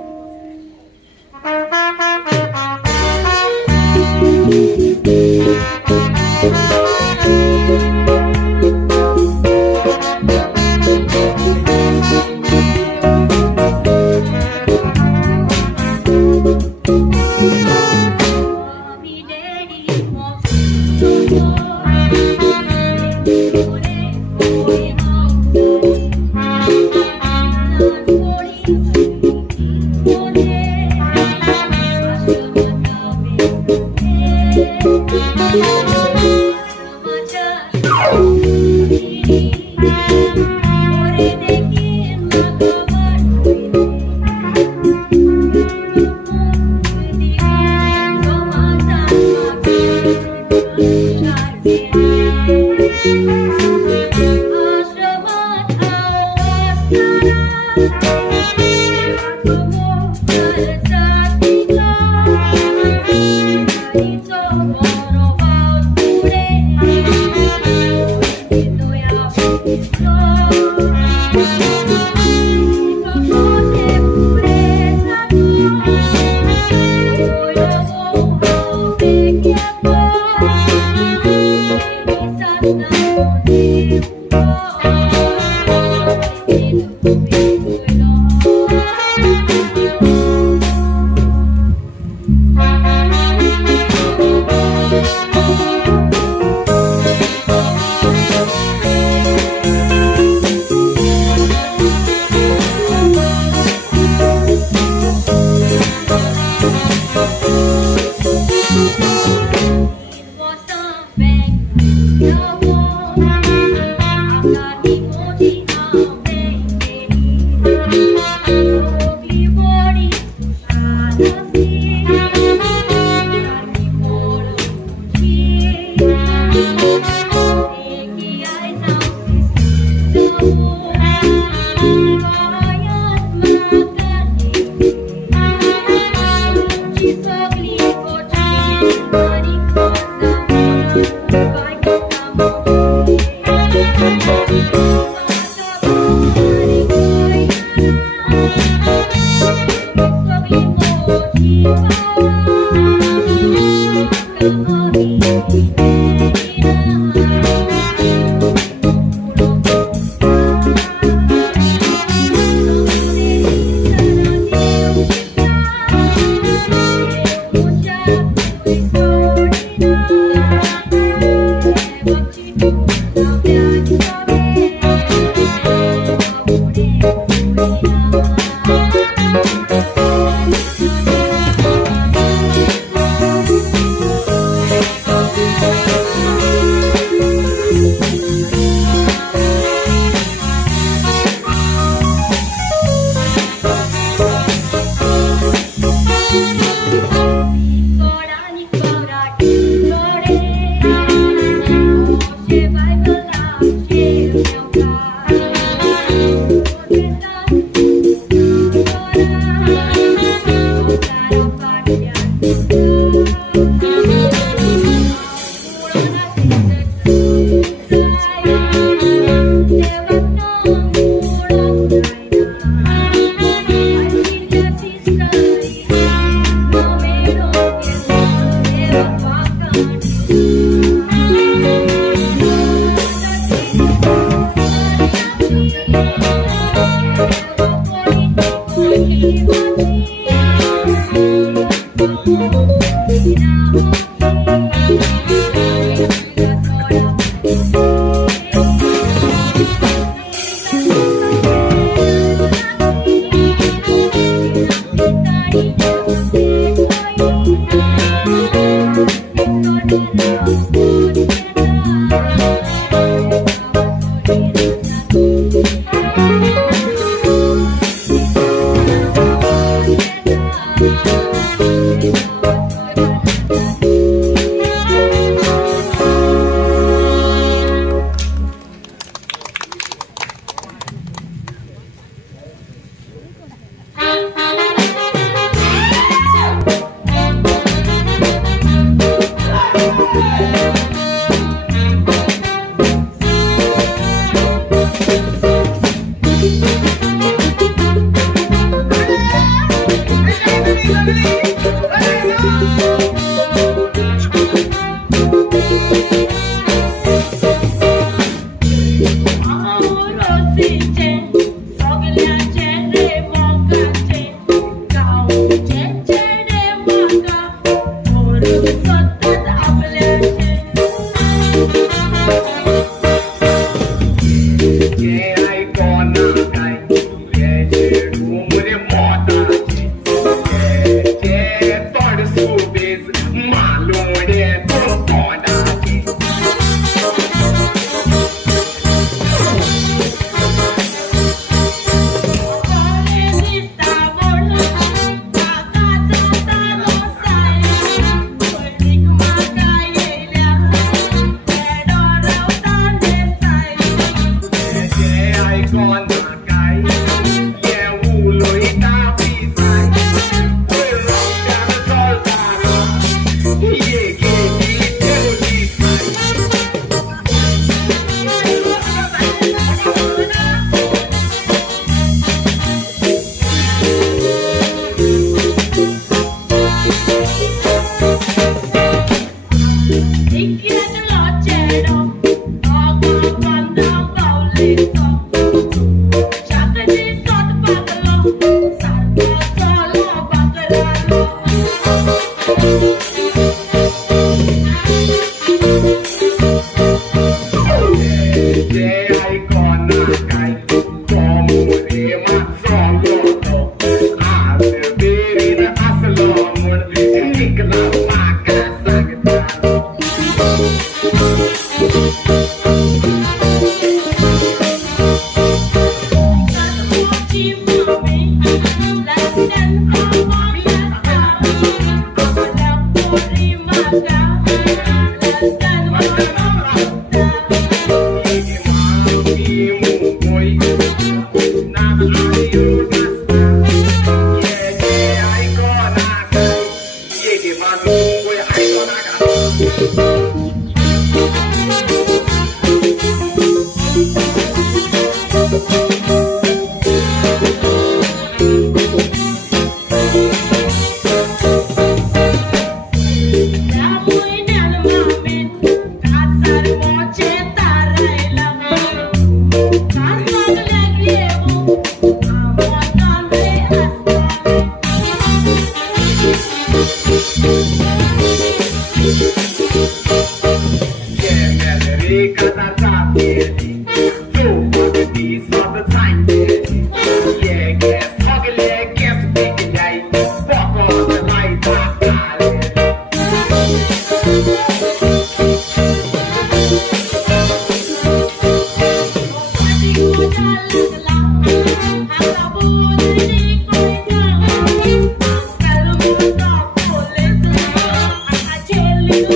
Thank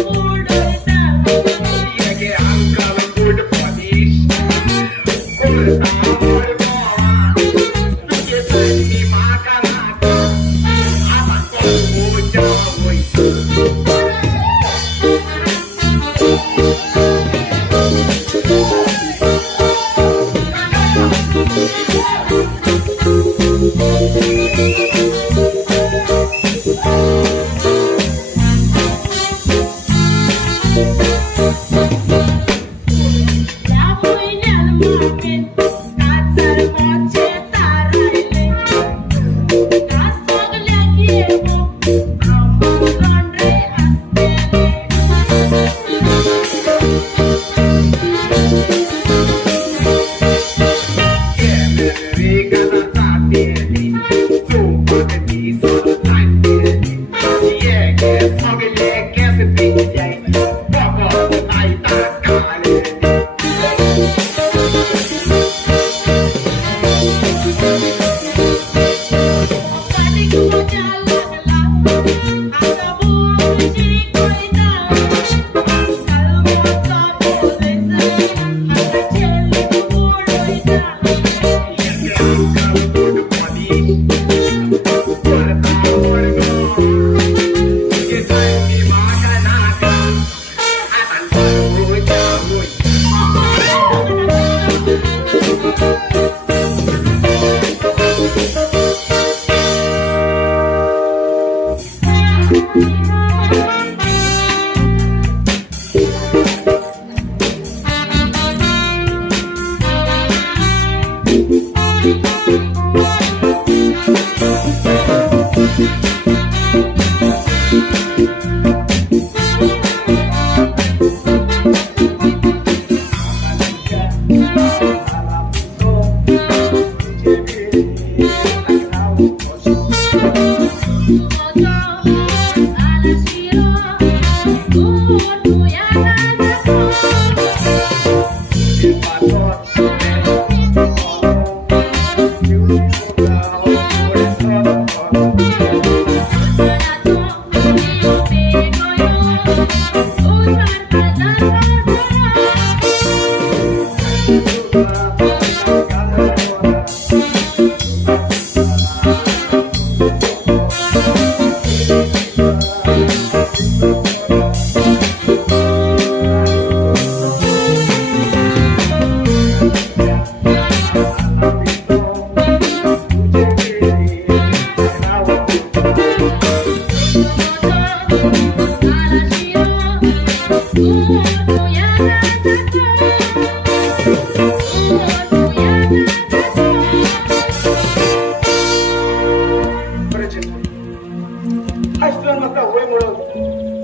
you.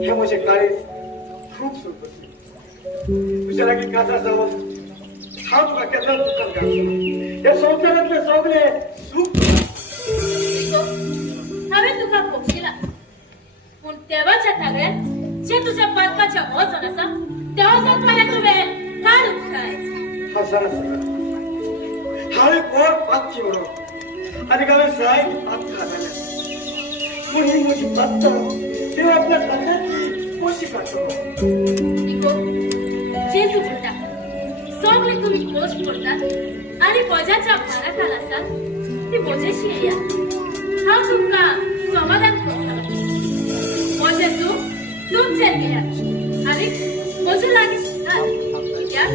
हे म्हजे काळीज खूप सुख तुझ्या लागीं काजार जावन हांव तुका केन्ना दुकान काडचो हे संवसारांतले सगळे सुख हांवें तुका खोपशिला पूण देवाच्या तागड्यात जे तुझ्या पातकाच्या वचन आसा त्या वचन तुवें काडून खाय हसना हांवें कोण पातची म्हणून आनी हांवें जायती पात खातालें पूण ही म्हजी पात देव आपल्या तात्यांची कशी काडटलो निको जेजू म्हणटा सगळे तुम्ही गोश्ट करतात आणि वजाच्या भाराखाल आसात ती म्हजेशी येया हांव तुमकां समाधान करतलो म्हजे दूख तुमचेर घेया आनी म्हजे लागीं शिकात कित्याक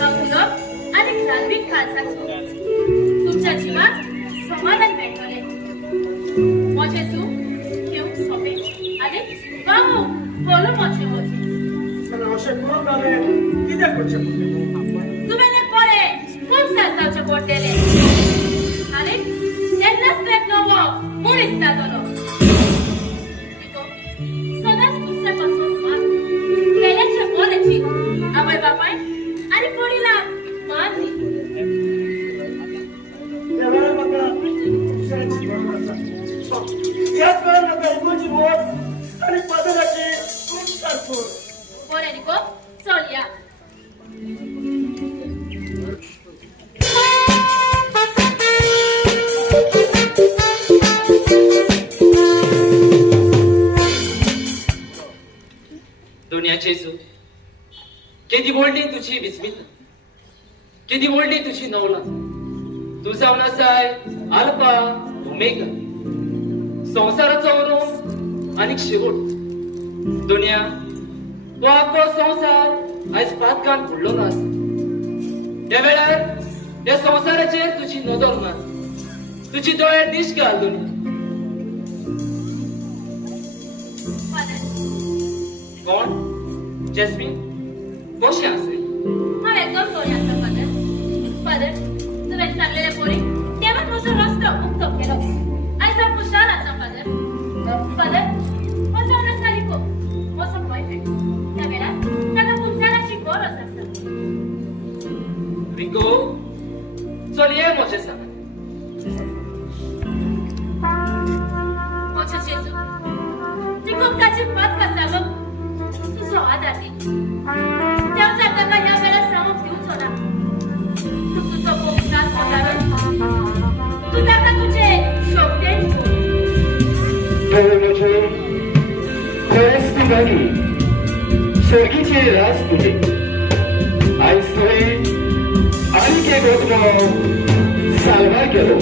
हांव उलोवप आनी धार्मीक खालसाचो तुमच्या जिवाक समाधान मेळटलें म्हजे दूख घेवंक सोंपें आनी वावूंक खोलून वचचें म्हजें अशें करून जालें कितें करचें पडटलें तुवें बरें खूब साजावचें पडटलें आनी तेन्नाच तें नवो मनीस जातलो सदांच दुसऱ्या पासून मान केल्याच्या बोलेची आवय बापाय आनी वडिलांक मान दी देवान म्हाका दुसऱ्याची गरज आसा ह्याच वेळार म्हाका इगोची वोट आनी पदराची खूब कारकून बरें निको चल या दुनिया जेजू केदी व्हडली तुजी विस्मिता केदी व्हडली तुजी नवला तू जावन आसाय आल्फा ओमेगा संवसाराचो उरूम आनीक शेवट दुनिया तो आख्खो संवसार आयज पातकान पडलो ना आसा त्या वेळार त्या संवसाराचेर तुजी नदर ना तुजी दोळे दिश्ट घाल दुनिया कोण जॅस्मीन कशें आसय हांव एकदम बरें आसा फादर तुवें सांगलेलें पोरी देवान म्हजो रस्तो उक्तो केलो आयज हांव खुशाल आसा फादर हो जावन आसा रिको म्हजो बॉयफ्रेंड त्या वेळार ताका पुंजाराची गरज आसा रिको चल ये म्हजें सांग म्हजो जेजू रिकोकाची पद कासावप तुजो आदार दी देव ताका ह्या वेळार सांगूंक दिवचो ना तूं तुजो उपकार पगार तूं ताका तुजे शोभतेन देव म्हजे खरेंच तूं लागीं सर्गीचे रास तुजे आयज तुवें आनीक एक ओतमो साल्वार केलो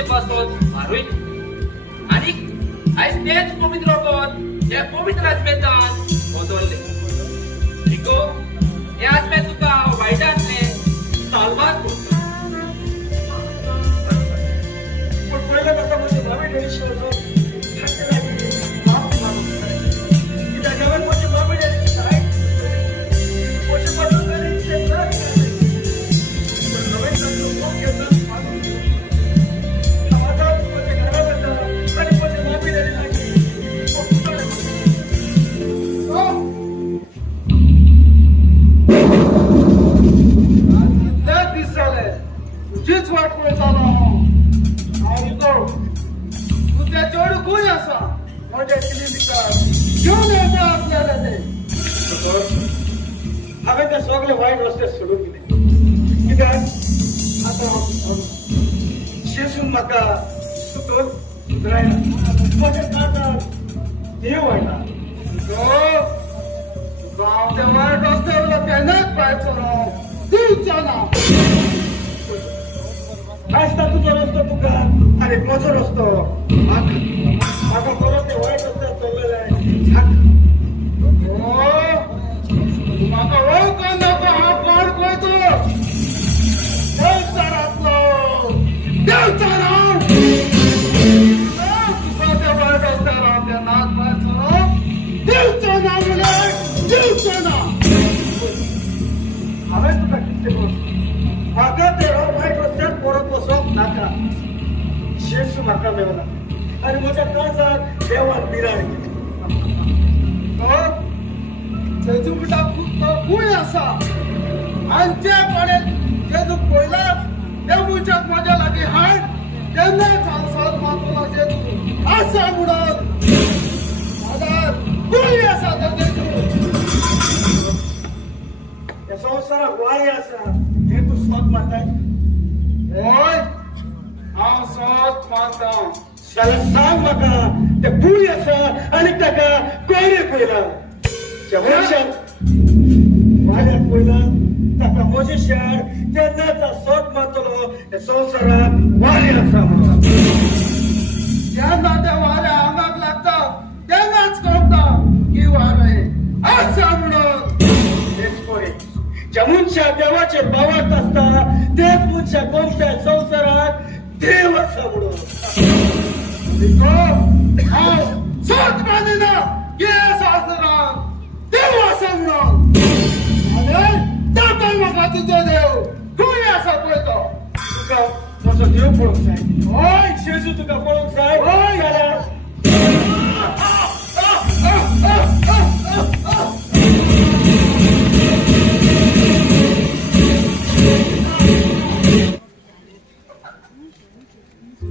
मावशे पासत मारूय आणि आयज तेच पवित्र पद या पवित्र आत्मेतान बदलले देखो हे आत्मे तुका वायटांतले सालवार करता पण पहिलं कसं म्हणजे नवीन एडिशन होतं कित्याक नवीन म्हणजे नवीन एडिशन आहे म्हणजे बदल करायचे नवीन संघ खूप घेतात माझा म्हणजे घराबद्दल आणि म्हणजे नवीन त्या दिसाले तुझीच वाट पळतालो आणि तू त्याच्यावर गुय असा म्हणजे क्लिनिकार घेऊन येता आपल्याला ते हांवें ते सगळे वायट रस्ते सोडून दिले कित्याक आतां शेसून म्हाका सुधरायना म्हज्या काळजांत देव वायटा गांव त्या वायट रस्त्यावर तेन्नाच पाहायचो दिवचा ना आसता तुजो रस्तो तुका आनी म्हजो रस्तो म्हाका परत ते वायट रस्त्यार चल्लेले म्हाका वळखून नाका हांव कोण पळयतो देवचारांतलो देवचार हांव तुका त्या वायट रस्त्यार हांव तेन्नाच पाहायचो देवचो ना म्हणल्यार देवचो ना हांवें तुका कितें करूं म्हाका ते वायट रस्त्यार परत वचोंक नाका शेसू म्हाका मेवना आनी म्हज्या काळजांत देवान बिराड जेजू म्हणटा खूय आसा आनी जे कोणें जेजू पळयला ते मनशाक म्हज्या लागीं हाड तेन्नाच हांव सोद मागतलो जेजू आसा म्हणून आदार खूय आसा तो जेजू ह्या संवसाराक वारी आसा हें तूं सोद मारताय होय हांव सोद मागता जाल्यार सांग म्हाका ते बुळी आसा आनी ताका कोणे पळयला त्या मनशाक वाऱ्याक पळयला ताका म्हजें शार तेन्नाच सोद मारतलो हे संवसाराक वारी आसा म्हणून जेन्ना त्या वाऱ्या आंगाक लागता तेन्नाच कळटा की वारें आसा म्हणून तेच पळय ज्या मनशाक देवाचेर बावट आसता तेच मनशाक गमत्या संवसाराक देव आसा म्हणून हांव सोद मानिना की संवसाराक देव आसा म्हणून आनी ताका म्हाका तुजो देव खूय आसा पळय तो तुका म्हजो देव पळोवंक जाय होय शेजू तुका पळोवंक जाय होय. जाल्यार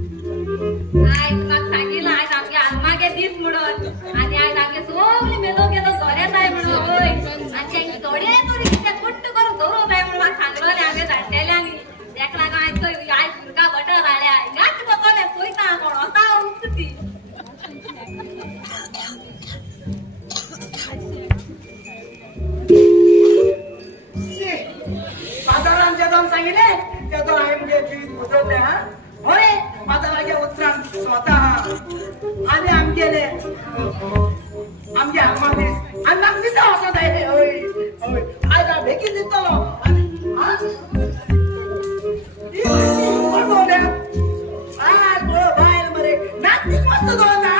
आयज म्हाका सांगितलं आयज आमगे आत्मागे दीस म्हणून आनी आयज आमगे सगळी मेलो गेलो घरा जाय म्हणून हय आनी तेंगे थोडे तरी कितें कुट्ट करून दवरूंक जाय म्हणून म्हाका सांगलोलें आमगे जाणटेल्यांनी तेका लागून आयज खंय आयज भुरकां बटर हाडल्या गाठ बसोलें पळयता कोण वता उठती बाजारान जेदोन सांगिल्ले तेदो हांवें मुगे जीव बदलले हा हय बाजारागे उतरान स्वता आनी आमगेले आमगे आत्मा दीस आनी म्हाका दिसा वचों जाय रे हय हय आयज हांव बेगीन दितलो आनी कोण दवरल्या आयज पळय बायल मरे नातीक मस्त दवरता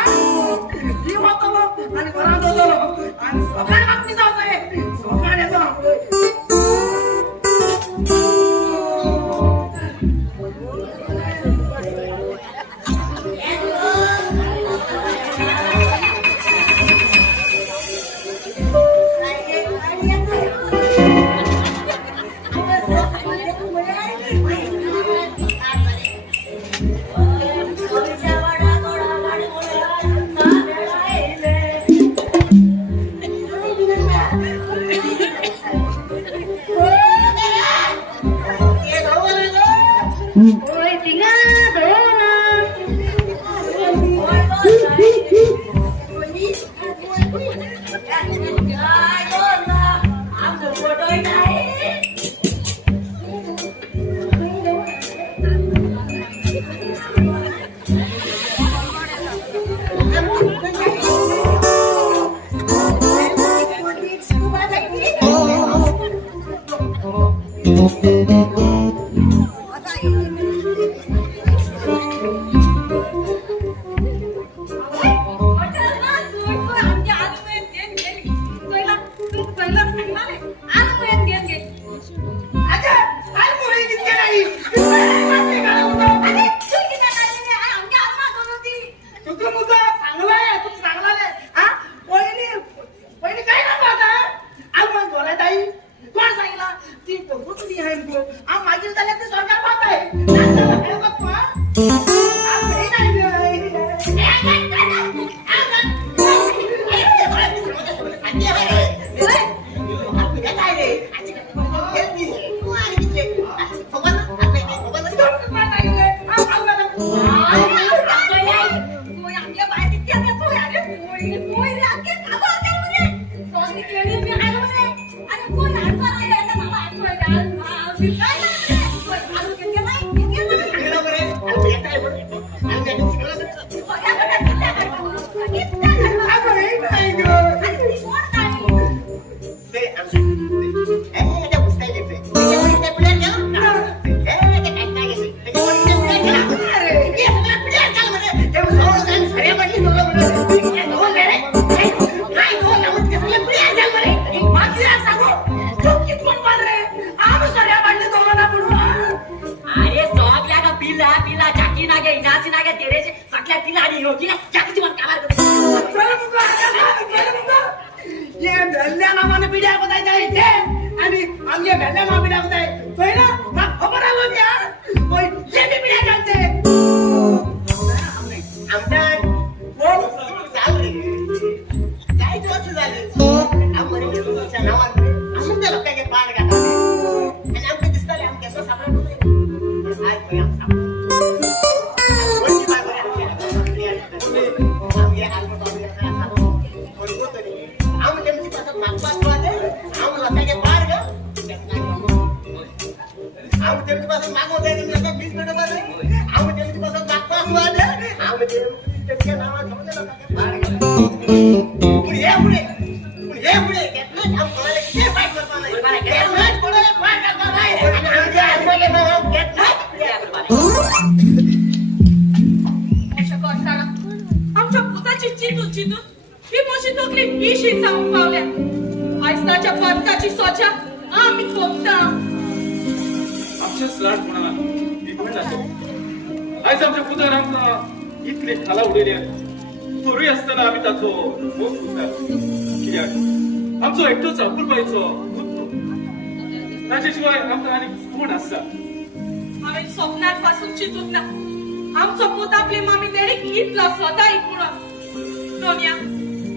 ही वतलो आनी घरांत दवरलो आनी सकाळी म्हाका दिसा वचों जाय सकाळी येतो हांव आमच्या पुताची चितू चितू ही मोशी तोकली पिशी जाऊन पावल्या आयसाच्या पातकाची सोचा आम्ही खोकता आमच्या स्लाडपणा विखंड असो आज आमच्या पुतार आमकां इतले खाला उडयल्या तोरूय आसतना आमी ताचो मोग करता कित्याक आमचो एकटोच आपुलबायचो पुत्र ताचे शिवाय आमकां आनी कोण आसा आम्ही स्वप्नात पासून चितून ना आमचो पूत आपली मामी तेडीक इतलो स्वता इकून दोन्या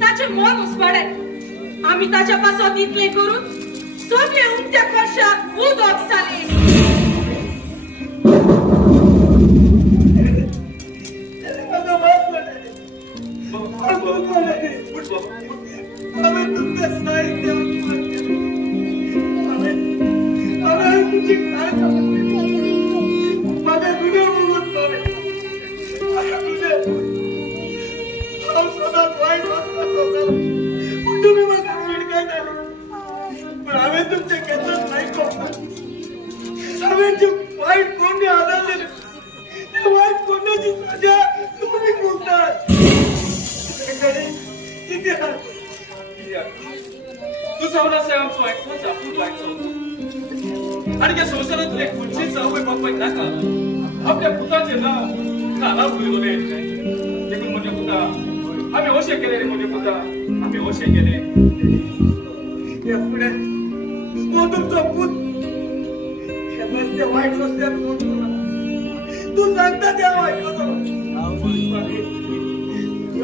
ताचे मन उसवाडाय आम्ही ताच्या पासत इतले करून सगळे उमत्या कशाक उदक जाले तू जावन आसा आमचो एकटोच आपुलबायचो आनी ह्या संवसारांतले खंयचेच जावय बापाय नाका आपल्या पुताचें नांव खाला उडयलोलें देखून म्हज्या पुता आमी अशें केलें रे म्हज्या पुता आमी अशें केलें ह्या फुडें हो तुमचो पूत केन्नाच त्या वायट रस्त्यार वचूं ना तूं सांगता त्या आयकतलो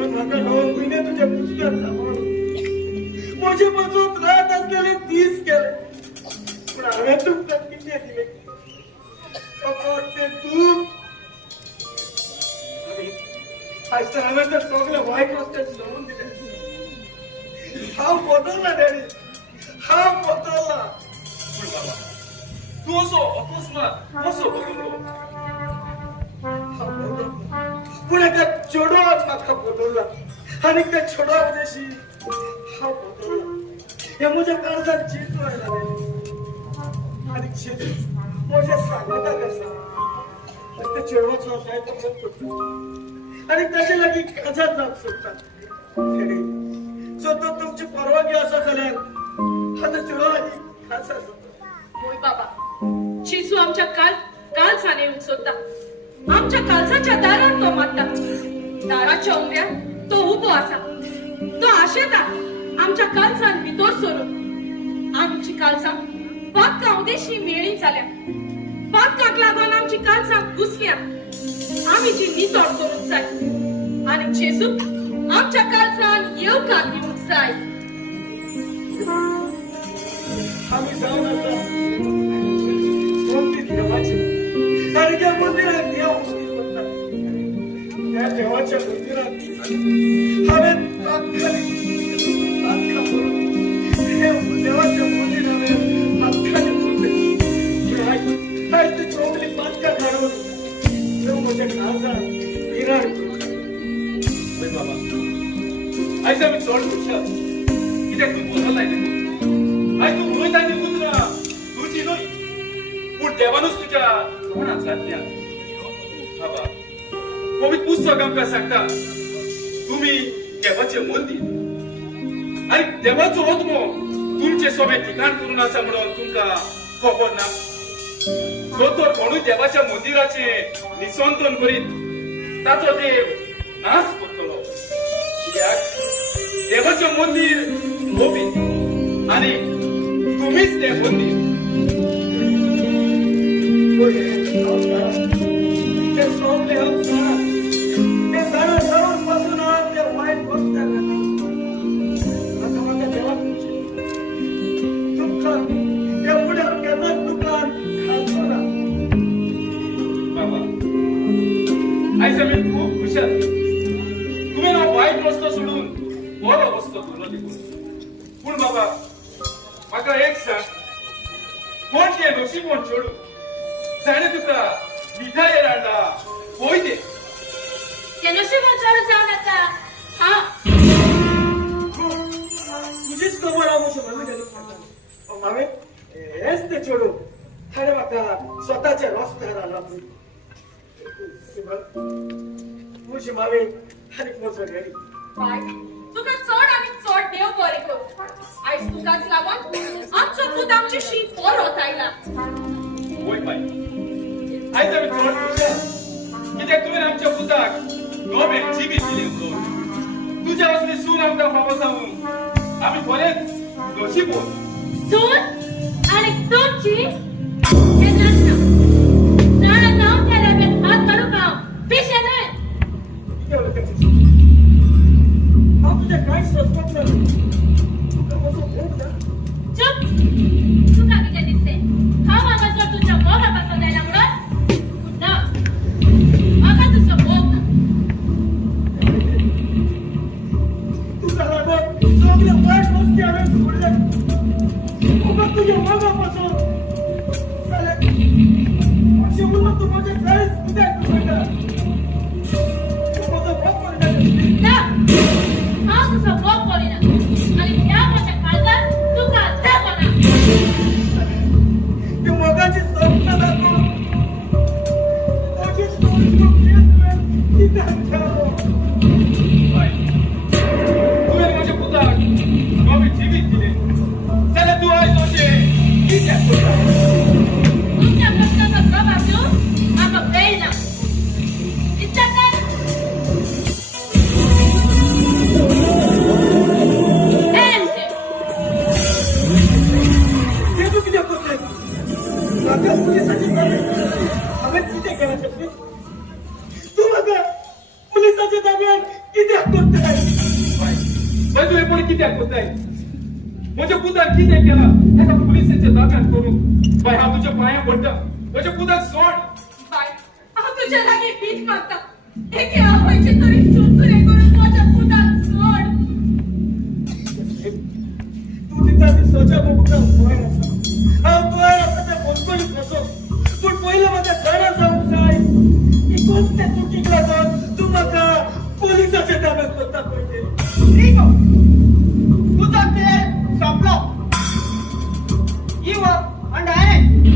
म्हाका 9 म्हयने तुज्या कुस्त्यार सांबाळून म्हजे मजूत रात असलेले दीस केले पूण हांवें तुमकां कितें दिलें फकत तें दूध आज तर हांवें तें सगळें वायट रस्त्यार सोडून दिलें हांव बदलला डॅडी हांव बदलला पूण बाबा तूं असो अकस्मात कसो बदललो हांव बदलला पूण एका चेडवान म्हाका बदलला आनी त्या चेडवा वयल्याशी हांव बदलला हे म्हज्या काळजाक चीज व्हायला आणि माझ्या सांगता कसा ते चेडवाचं असाय तर मग करतो आणि त्याच्या लागी कसा जाप सुटतात जो तो तुमची परवानगी असा झाल्यान आता चेडवा लागी कसा असतो होय बाबा शिसू आमच्या काल साने उत्सोता आमच्या कालसाच्या दारात तो माता दाराच्या उमऱ्यात तो उभो असा तो आशेता आमच्या कालसान भितर सोडून आमची कालसा बागका उदेशी मेळी जाल्या बागकाक लागून आमची कालसा घुसल्या आम्ही जी नितोड करून जाय आणि जेसू आमच्या कालसान येवका घेऊन जाय आम्ही जाऊन आता कोणती देवाची कारण त्या मंदिरात देव उपस्थित होतात त्या देवाच्या मंदिरात हवेत देवाच्या मंदिरावर अख्खाने बोलले चोगली पाचका काढून देव माझ्या काळजात विरार बाबा आयचा मी चोड पुढच्या कित्याक तू बोलला आय तू म्हणून ताई निघून तुझी न्हय पूण देवानूच तुझ्या तोंडात घातल्या बाबा पवित्र पुस्तक आमकां सांगता तुम्ही देवाचे मंदिर आणि देवाचो आत्मो तुमचे सोबे ठिकाण करून आसा म्हणून तुमकां खबर ना जो तर कोणूय देवाच्या मंदिराचे निसंतन करीत ताचो देव नाश करतलो कित्याक देवाचें मंदिर पवित्र आणि तुम्हीच ते मंदिर ते सोडले ते झाडं जवळ पासून ते वाईट गोष्ट आता माझ्या देवा तुमचं त्या पुढे केव्हाच दुकान खालतो ना बाबा आयचा मी खूप खुशाल तुम्ही ना वाईट रस्तो सोडून बरो रस्तो धरून निघून पूण बाबा म्हाका एक सांग कोण ते नशिबोन चोडू जाणे तुका मिठाई हाडला पळय ते ते नशीब चढ जाऊन आता हा तुझीच कबर आमचं म्हणून गेलो मावे हेच ते चोडू खरे म्हाका स्वताच्या रस्त्यार आला तुझी मावे आनी म्हजो रेडी बाय तुका चड आनी चड देव बरें कर आयज तुकाच लागून आमचो पूत आमची शीत बरो थायला होय बाई आयज आमी चड खुशाल कित्याक तुवें आमच्या पुताक नवे जिवीत दिलें म्हणून तुज्या असली सून आमकां फावो जावून आमी बरेच नशिबवान सून आणि तुमची हे लग्न जाणा जाऊन त्या डब्यात हात काढू का पिशे नाही तुझ्या काय स्वस्तात चुप तू का किती दिसते हा मागाचा तुझ्या मोगा पासून द्यायला म्हणून ना मागा तुझं मोग तुझा राग सगळे वाईट गोष्टी आम्ही सोडले मग तुझ्या मागापासून चालेल अशी म्हणून तू माझ्या काहीच उद्या तुझ्या माझा बाप ना हा तुझं मोग करीना आणि त्या माझ्या काळजात तू का दाखवणार ती मगाची स्वप्न दाखव माझी ती दाखव बाई तुवें माझ्या पुताक नवे जिवीत दिलें जाल्यार तूं आयज अशें कित्याक करता तुमच्या प्रश्नाचा जबाब देऊन म्हाका कळना दिसता काय हे तू किती करतोय माझ्या पोलिसाची आम्ही किती करायचं तू बघा पोलिसाच्या ताब्यात किती करतोय बाई तुवें पळय कित्याक करताय म्हज्या पुताक कितें केलां ताका पुलिसाच्या ताब्यांत करून बाय हांव तुज्या पांयां पडटा म्हज्या पुताक सोड बाय हांव तुझ्या लागीं भीक मागता एके आवयचे तरी चुरचुरे करून माझ्या पुताक सोड तू तिथं ती स्वच्या बघूचा भय असा हांव तुवें असं ते बोलकोली कसो पूण पयलें म्हाका घरा जावंक जाय की कसले चुकीक लागून तू म्हाका पोलिसाच्या ताब्यांत करता पळय ठीक हो तुझा खेळ संपलो ही वर आणि डायरेक्ट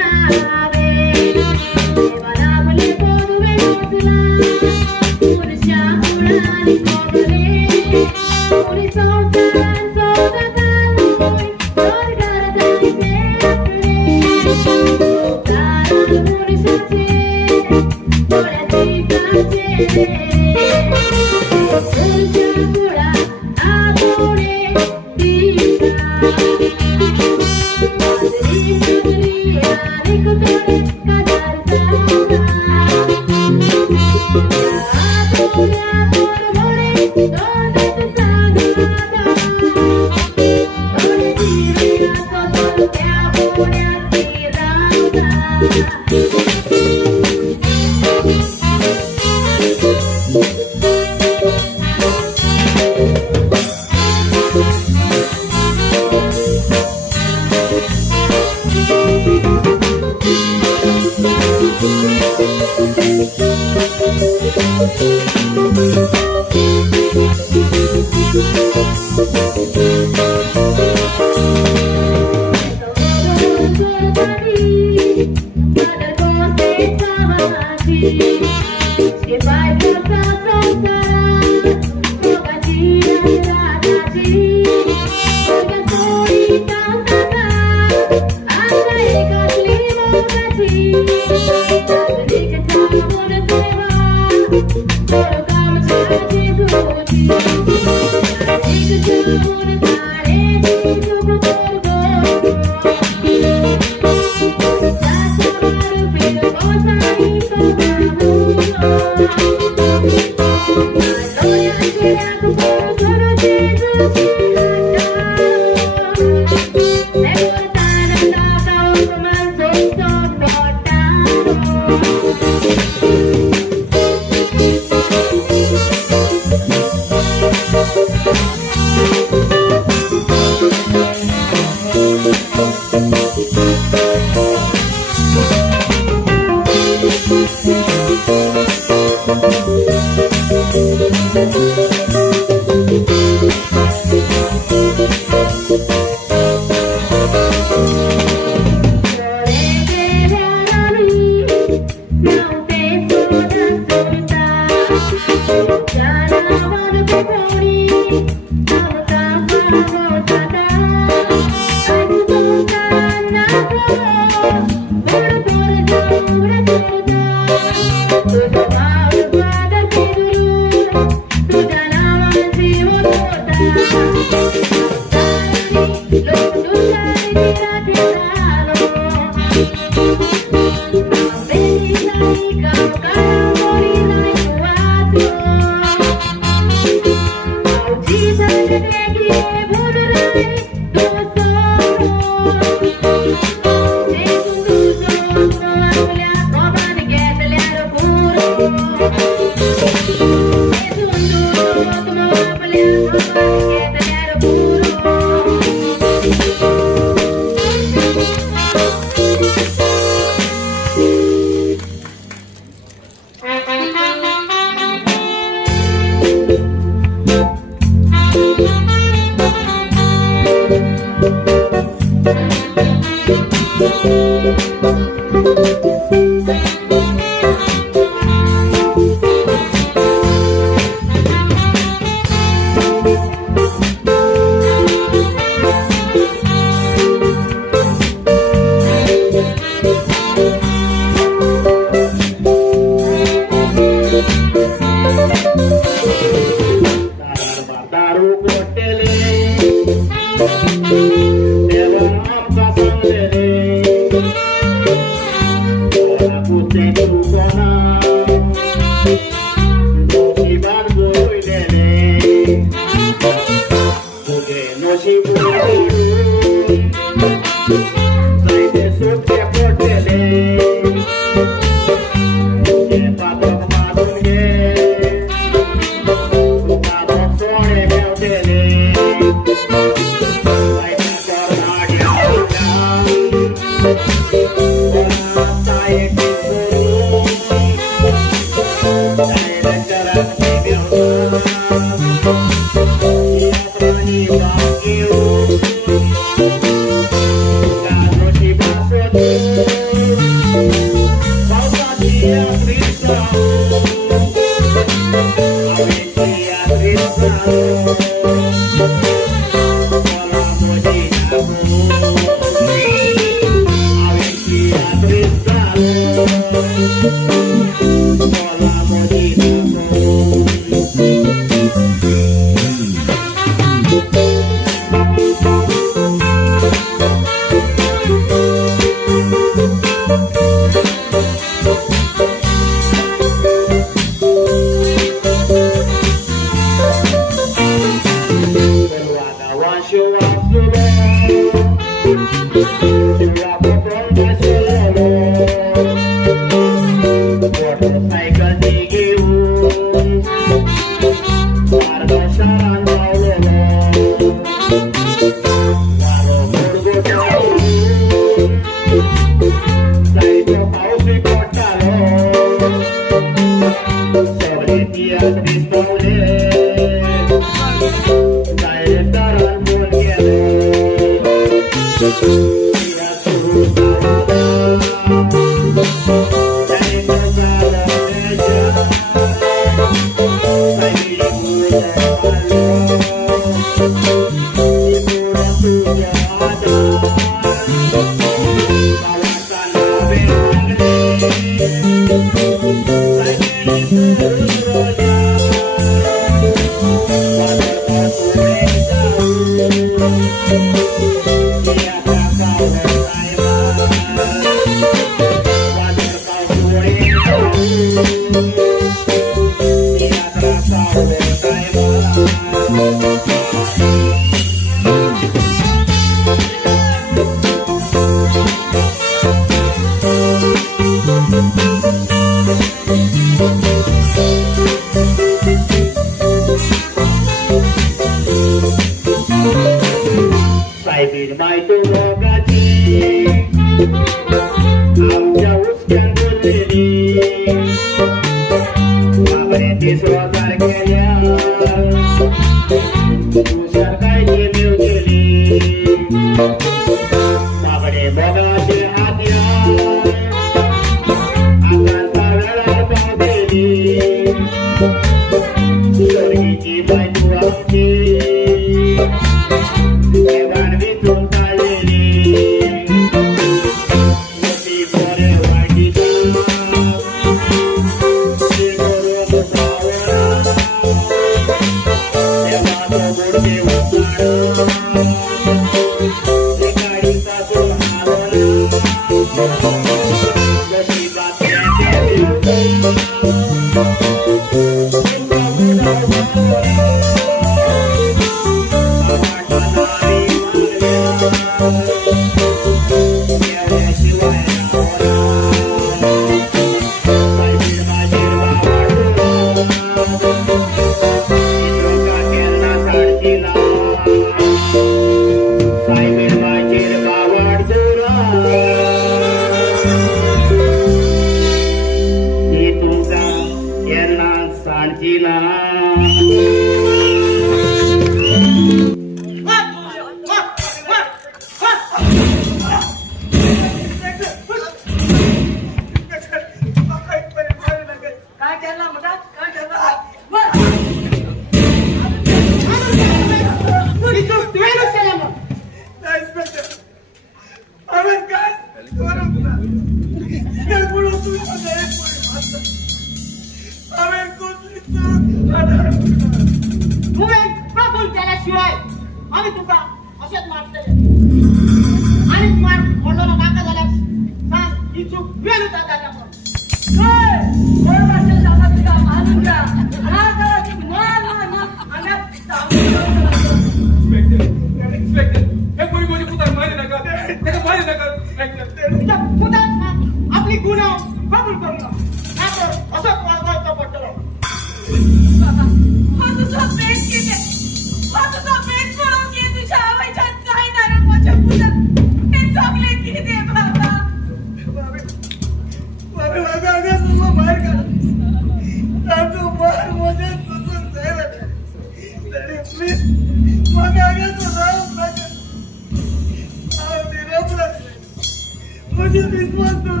मुझे विश्वास तो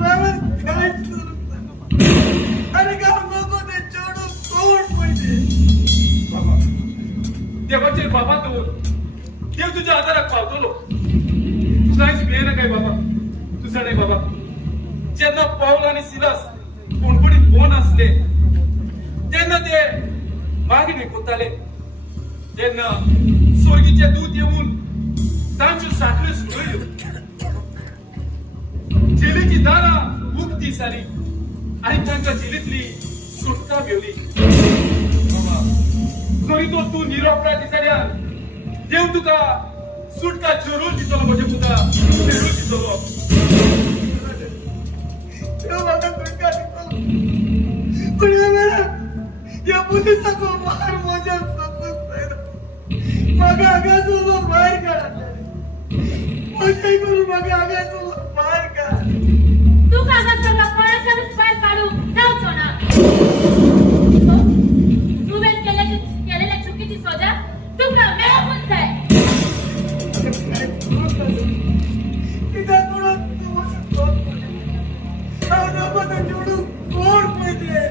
देवाचे बाबा तो देव तुझ्या आधारात पावतलो काहीच मिळेना काय बाबा तुझा नाही बाबा जेव्हा पाऊल आणि सिलास कोणकोणीत कोण असले त्यांना ते मागणे कोताले त्यांना स्वर्गीचे दूत येऊन तांची साखळी सोडली जेलीची दारा उगती सारी आणि त्यांच्या जेलीतली सुटका मिळवली जरी तो तू निरोपरा दिसल्या देव तुका सुटका जरूर दिसलो म्हणजे तुका जरूर दिसलो देव मला सुटका दिसलो पण या पुलिसाचा मार माझ्या मग आगासून बाहेर काढा माझ्या करून मग आगासून बाहेर काढा तू कागद सगळं कोणाच्याच बाहेर काढू जाऊ छोना तू केलेल्या चुकीची सजा तुका मिळवून जाय तिथं थोडं जोडून कोण पाहिजे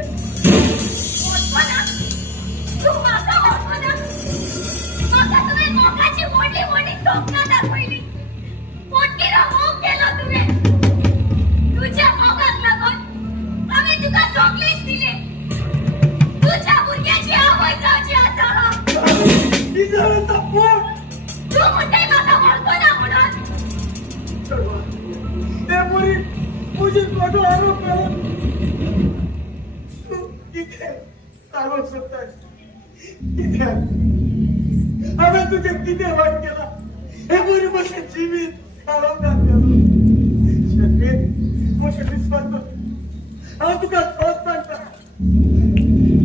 तू माझा होता मग तुम्ही मोकाची मोठी मोठी स्वप्न दाखवली मोठी रोग केला तुम्ही तुझ्या मोगात लागून आम्ही तुका चॉकलेट दिले तुझ्या मुलग्याची आवय जायची असा तिथं सपोर्ट तू म्हणते माझा ओळखो ना म्हणून ते मुली मुझे फोटो आरोप करून तू इथे सांगू शकतास इथे आम्ही तुझे किती वाट केला हे मुली माझे जीवित आरोग्यात केलं मुझे विश्वास कर हा तुका सोच सांगता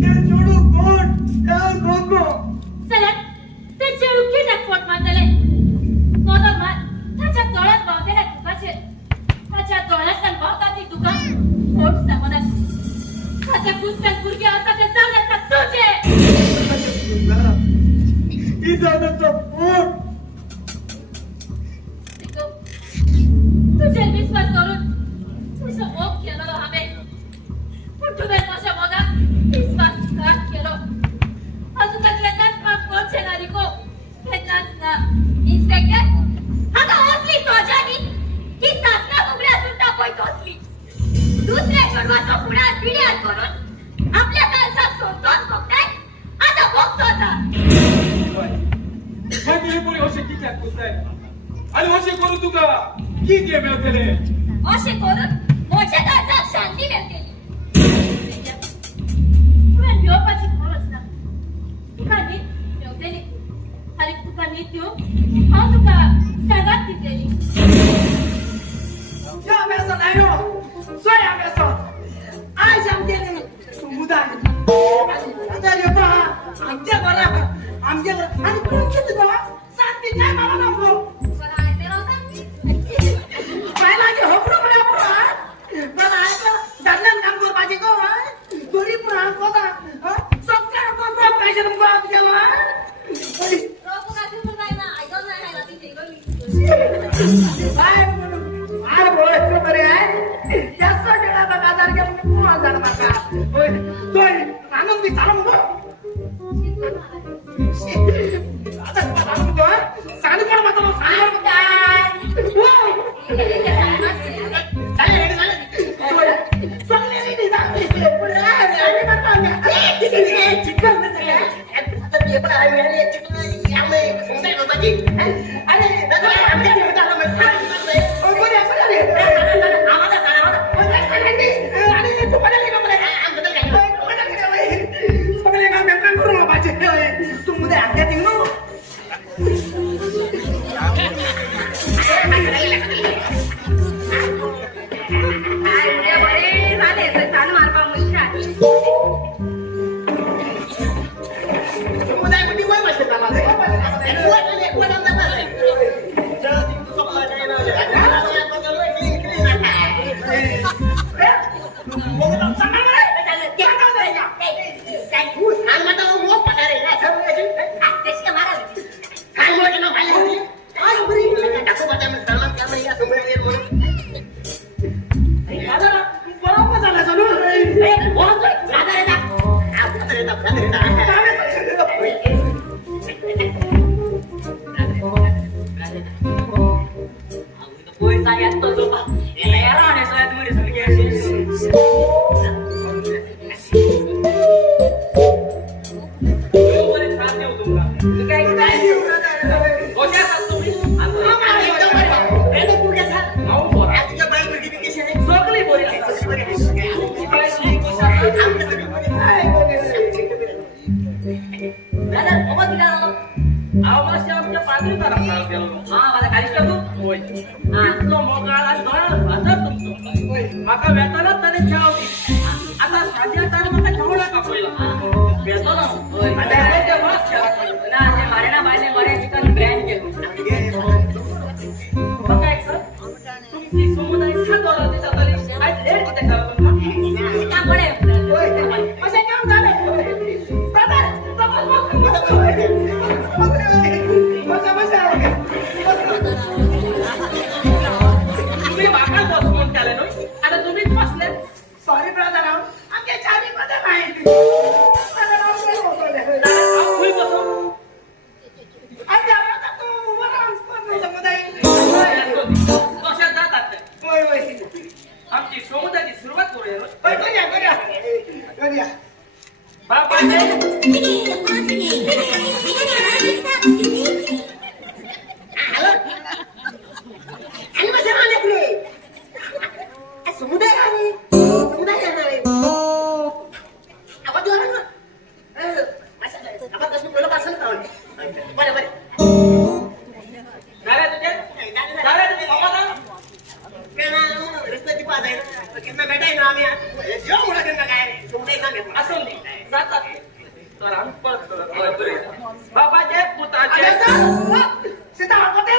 ते जोडू कोण त्या नको चला ते जेवढे नफोट मारले माझा मान त्याच्या डोळ्यात बावलेल्या दुखाचे त्याच्या डोळ्यात बावतात ती दुका फोट समाधान त्याच्या पुस्तक पुरगे असं ते चालत तुझे ही जाण्याचं पोट तुझे विश्वास करून तुझं मोग केलं हवे पण तुझे माझ्या मोगात विश्वासघात केलो अजून घेतलाच मग कोण येणारी को घेतलाच ना इन्स्पेक्टर आता होसली सोजानी की सासना उघड्या सुद्धा कोई टोचली दुसऱ्या छोडवाचा पुढ्यात पिढ्यात करून आपल्या काळजात सोडतोच बघताय आता बघतोच माहिती पुरी असे किती आकुताय आणि असे करू तुका किती मिळतले असे करून मोठ्या काळजात शांती मिळते योपाची खरंच ना तुका नीट ठेवलेली आणि तुका नीट देऊ हा तुका सगळ्यात दिलेली या अभ्यासात आहे नो सोय अभ्यासात आज आमच्याने समुदाय आता रे पहा आमच्या घरा आणि कोणचे तुला शांती नाही मला नको पहिला की होकडं म्हणा पुरा पण आहे दरम्यान काम कर पाहिजे गो तरी पण हा कोणता सबका कोण पाहिजे तुमको आज केला काय बोलायचं तरी आहे जास्त केला बघा जर की पुन्हा जाणार नका होय तोय आनंदी चालू मग आता चालू मग साडू पण मत साडू आमच्या सगळं मध्ये. दादा बाबा किती आला अवकाश आमच्या पाणी तारा गेलो हा माझा कालिष्ट तू होय तो मोकळा आणि दोन हजार तुमचं माका वेताला तरी छावती आता साध्या तार माका छावला का पहिला वेतो ना होय. आणि ते मस्त खेळा ना ते मारे ना बायने मारे चिकन ब्रँड केलं बघा एक सर तुमची समुदाय सातोरा देता तरी आज लेट किती करतो ना का पडे असं काम झालं. दादा, बसा. तुम्ही माका बस फोन केला नो आता तुम्हीच बसले सॉरी ब्रदर आमच्या चारी मध्ये नाही. फुल बसो आणि आपण तू उभं राहून पण समुदाय. कशा जातात ते होय होय आमची समुदायाची सुरुवात करूया नो. होय, करूया. बापाचे आणि मग आले तुले समुदाय आहे. समुदाय येणार आहे. आवाज आला ना. आवाज कसं बोलत असेल का? बरं नारे तुझे बाबा रस्त्याची पाच आहे ना. त्यांना भेटाय ना आम्ही जेव्हा मुला त्यांना काय समुदाय सांगेल असं नाही जातात ते. तर आम्ही परत करत बाबाचे पुताचे सीता होते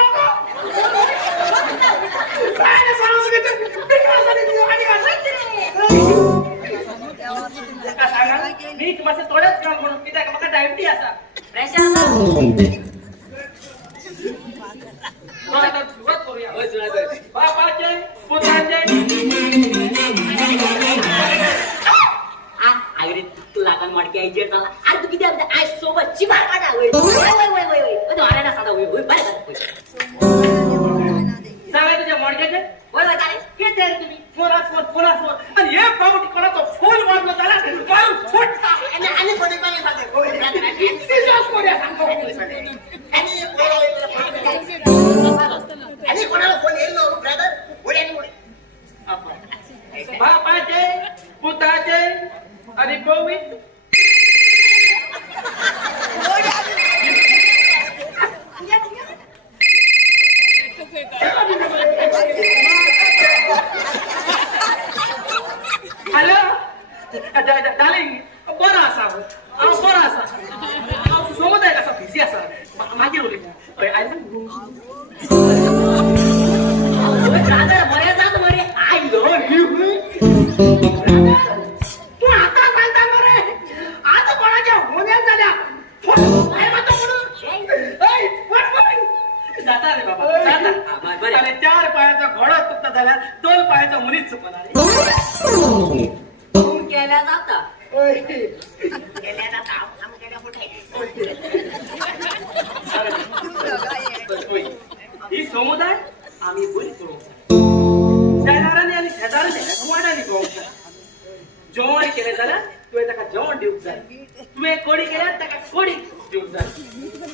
सांगा मी तुम्हाला थोडंच काम म्हणून की त्या मका डायबिटी असा प्रेशर तो आता सुरुवात करूया बाबाचे पुताचे आगरी तू लागण मडके आई जेट झाला अरे तू किती आज सोबत चिबा काढा होय तो आला ना साधा होय बरं सांगा तुझ्या मडक्याचे होय चालेल किती आहे तुम्ही फोनासवर आणि हे पावटी कोणाचा फोन वाजला त्याला मारून फुटता आणि कोणी कोणी सांगेल आणि कोणाला फोन येईल ना ब्रदर पुढे आणि पुढे बापाचे पुताचे आणि गोविंद हॅलो डार्लिंग बरं असा बरं असा सोबत आहे कसा बिझी असा मागे बोलले मर्यादा मरे आय लव्ह यू तू आता सांगता ना रे आता कोणाच्या होण्या झाल्या काय म्हणतो म्हणून जाता रे बाबा जाता त्याला 4 पायाचा घोडा तुटता झाला 2 पायाचा मुलीच चुकला रे फोन केला जाता गेल्या जाता आम्ही गेल्या कुठे ही समुदाय आम्ही बोली करू शेजाराने आणि शेजाराने वाडाने करू जेवण केले जाल्यार तुवें ताका जेवण दिवंक जाय तुवें कोडी केल्यार ताका कोडी दिवंक जाय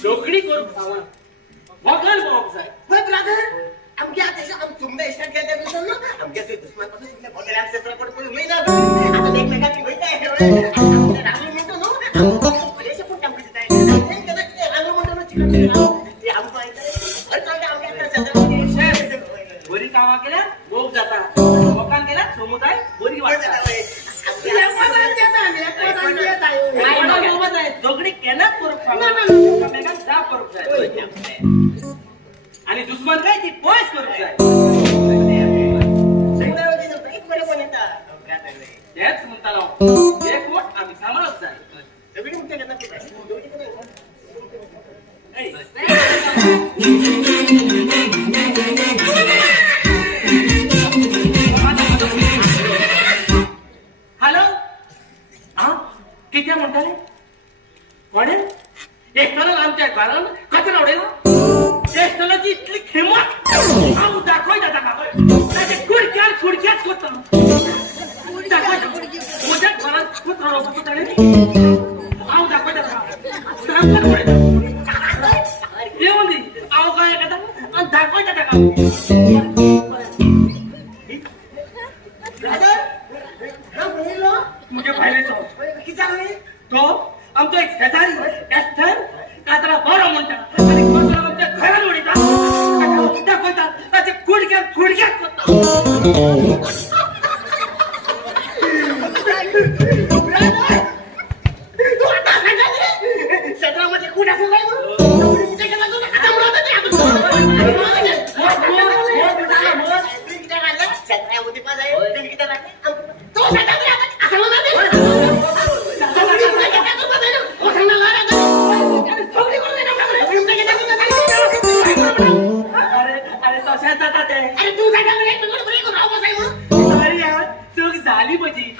झोकडी करून खावण वगल भोवंक जाय पण ब्रदर आमच्या आता तुमच्या इष्टात गेल्या दिवसात ना आमच्या ते दुश्मनापासून इथल्या बोलायला क्षेत्राकडे कोणी होईना आता एकमेकाची होईत आहे रांगोळी म्हणतो ना पैसे पण काम करत आहे रांगोळी म्हणतो ना चिकन ते आमचं बरी कामां केल्यार भोग जाता लोकांक केल्यार समुदाय बरी वाडटा झगडी केन्नाच करूंक फावना एकामेकांक जाप करूंक जाय आणि दुश्मन काय ती पयस करूंक जाय तेच म्हणटालो एकवट आमी सांबाळप जाय हॅलो हा किती म्हणताले कोणे एकट्याला आमच्या घरान कचरा उडयला एकट्यालाची इतली खेमट हांव दाखयता ताका ताचे कुडक्यात करता म्हज्या घरान कुत्रो रोवपाचो ताणें हांव दाखयता ताका येवन दी हांव काय करता आनी दाखयता ताका ब्रदर हा बोलिलो मुझे भाई बायलेचो किती झालं तो आमचो एक शेजारी एस्टर कातरा बरो म्हणटा आणि कोणतो आमच्या घरात उडीता त्या कोणता त्याचे गुडघ्यात कोणता तू आता सांगाले क्षेत्रामध्ये कुठ असं काय अरे तशा जाता ते अरे तू अरे यार चूक झाली माझी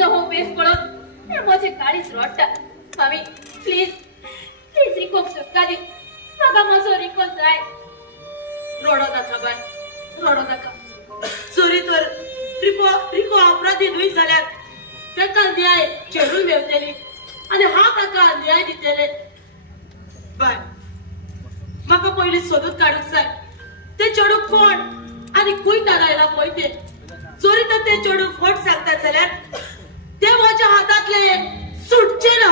मातसो हो पेस पडत हे माझे काळीच रोडटा मामी प्लीज प्लीज रिकोक सुटका दी म्हाका मातसो रिको जाय रडो नाका बाय रडो नाका चोरी तर रिको अपराधी न्हय जाल्यार ताका न्याय जरूर मेवतली आनी हांव ताका न्याय दितले बाय म्हाका पयलीं सोदून काडूंक जाय ते चेडूं कोण आनी खंय दारायला पळय ते चोरी तर ते चेडूं फट सांगतात जाल्यार ते म्हज्या हातांतले सुटचे ना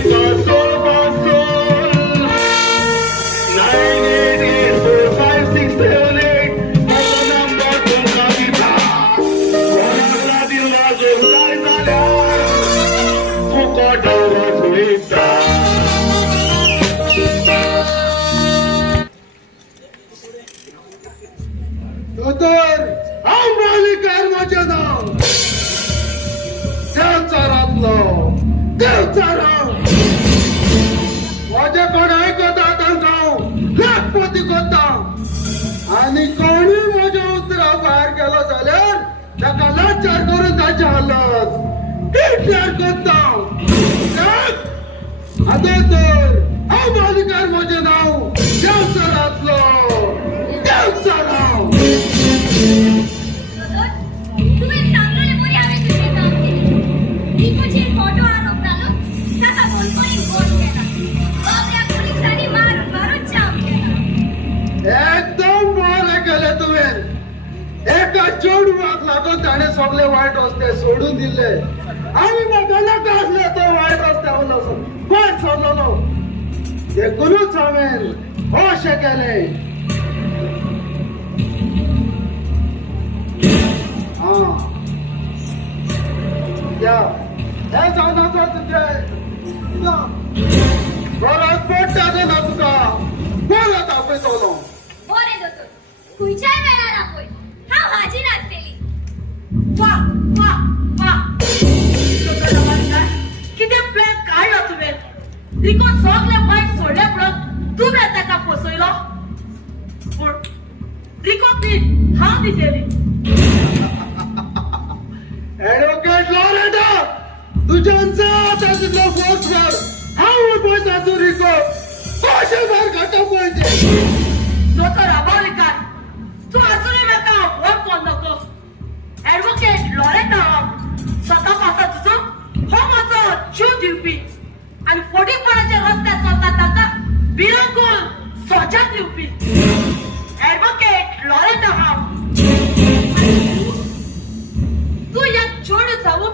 Sol, sol, sol. लोकांची हालत टिटल्यार करता आता तर हांव मालिकार म्हजें नांव देवचरांतलो देवचरांव. तुम्ही सांगले बरी हांवें तुजें काम केलें. निकोचे फोटो हाडूंक घालून ताका गोलकोळी फोन केला. बाबड्या पुलिसांनी मारून मारून जाम केला. एकदम बरें केलें तुवें. एका चेडवाक लागून ताणें सगळे वायट रस्ते सोडून दिले आनी म्हाका नाका आसले तो वायट रस्त्यावर गोंय सोडलो. देखूनच हांवें अशें केलें. हे जावनाचो तुजें गरज पडटा तें ना तुका बरो दाखयतलो. बरें दोतोर, खंयच्याय वेळार आपय हांव हाजीर आसतली. वा वा वा कितें प्लॅन काडलो तुवें. रिको सगळे वायट सोडले म्हणून तुवें ताका फसयलो. पूण रिकोक न्ही हांव दिलेली. एडवोकेट लॉरेटा तुज्यान जाता तितलो फोर्स कर. हांव पळयता तूं रिको कशें भायर काडटा पळय तें. दोतोर अबावलीकार, तूं अजूनय म्हाका फोन कोन्न नको. एडवोकेट लॉरेटा स्वता पासा झुजून हो म्हजो जीव दिवपी आनी फोडीपणाच्या रस्त्यार चलता ताका बिलकुल सजा दिवपी एडवोकेट लॉरेटा हांव. तूं एक चेडूं जावून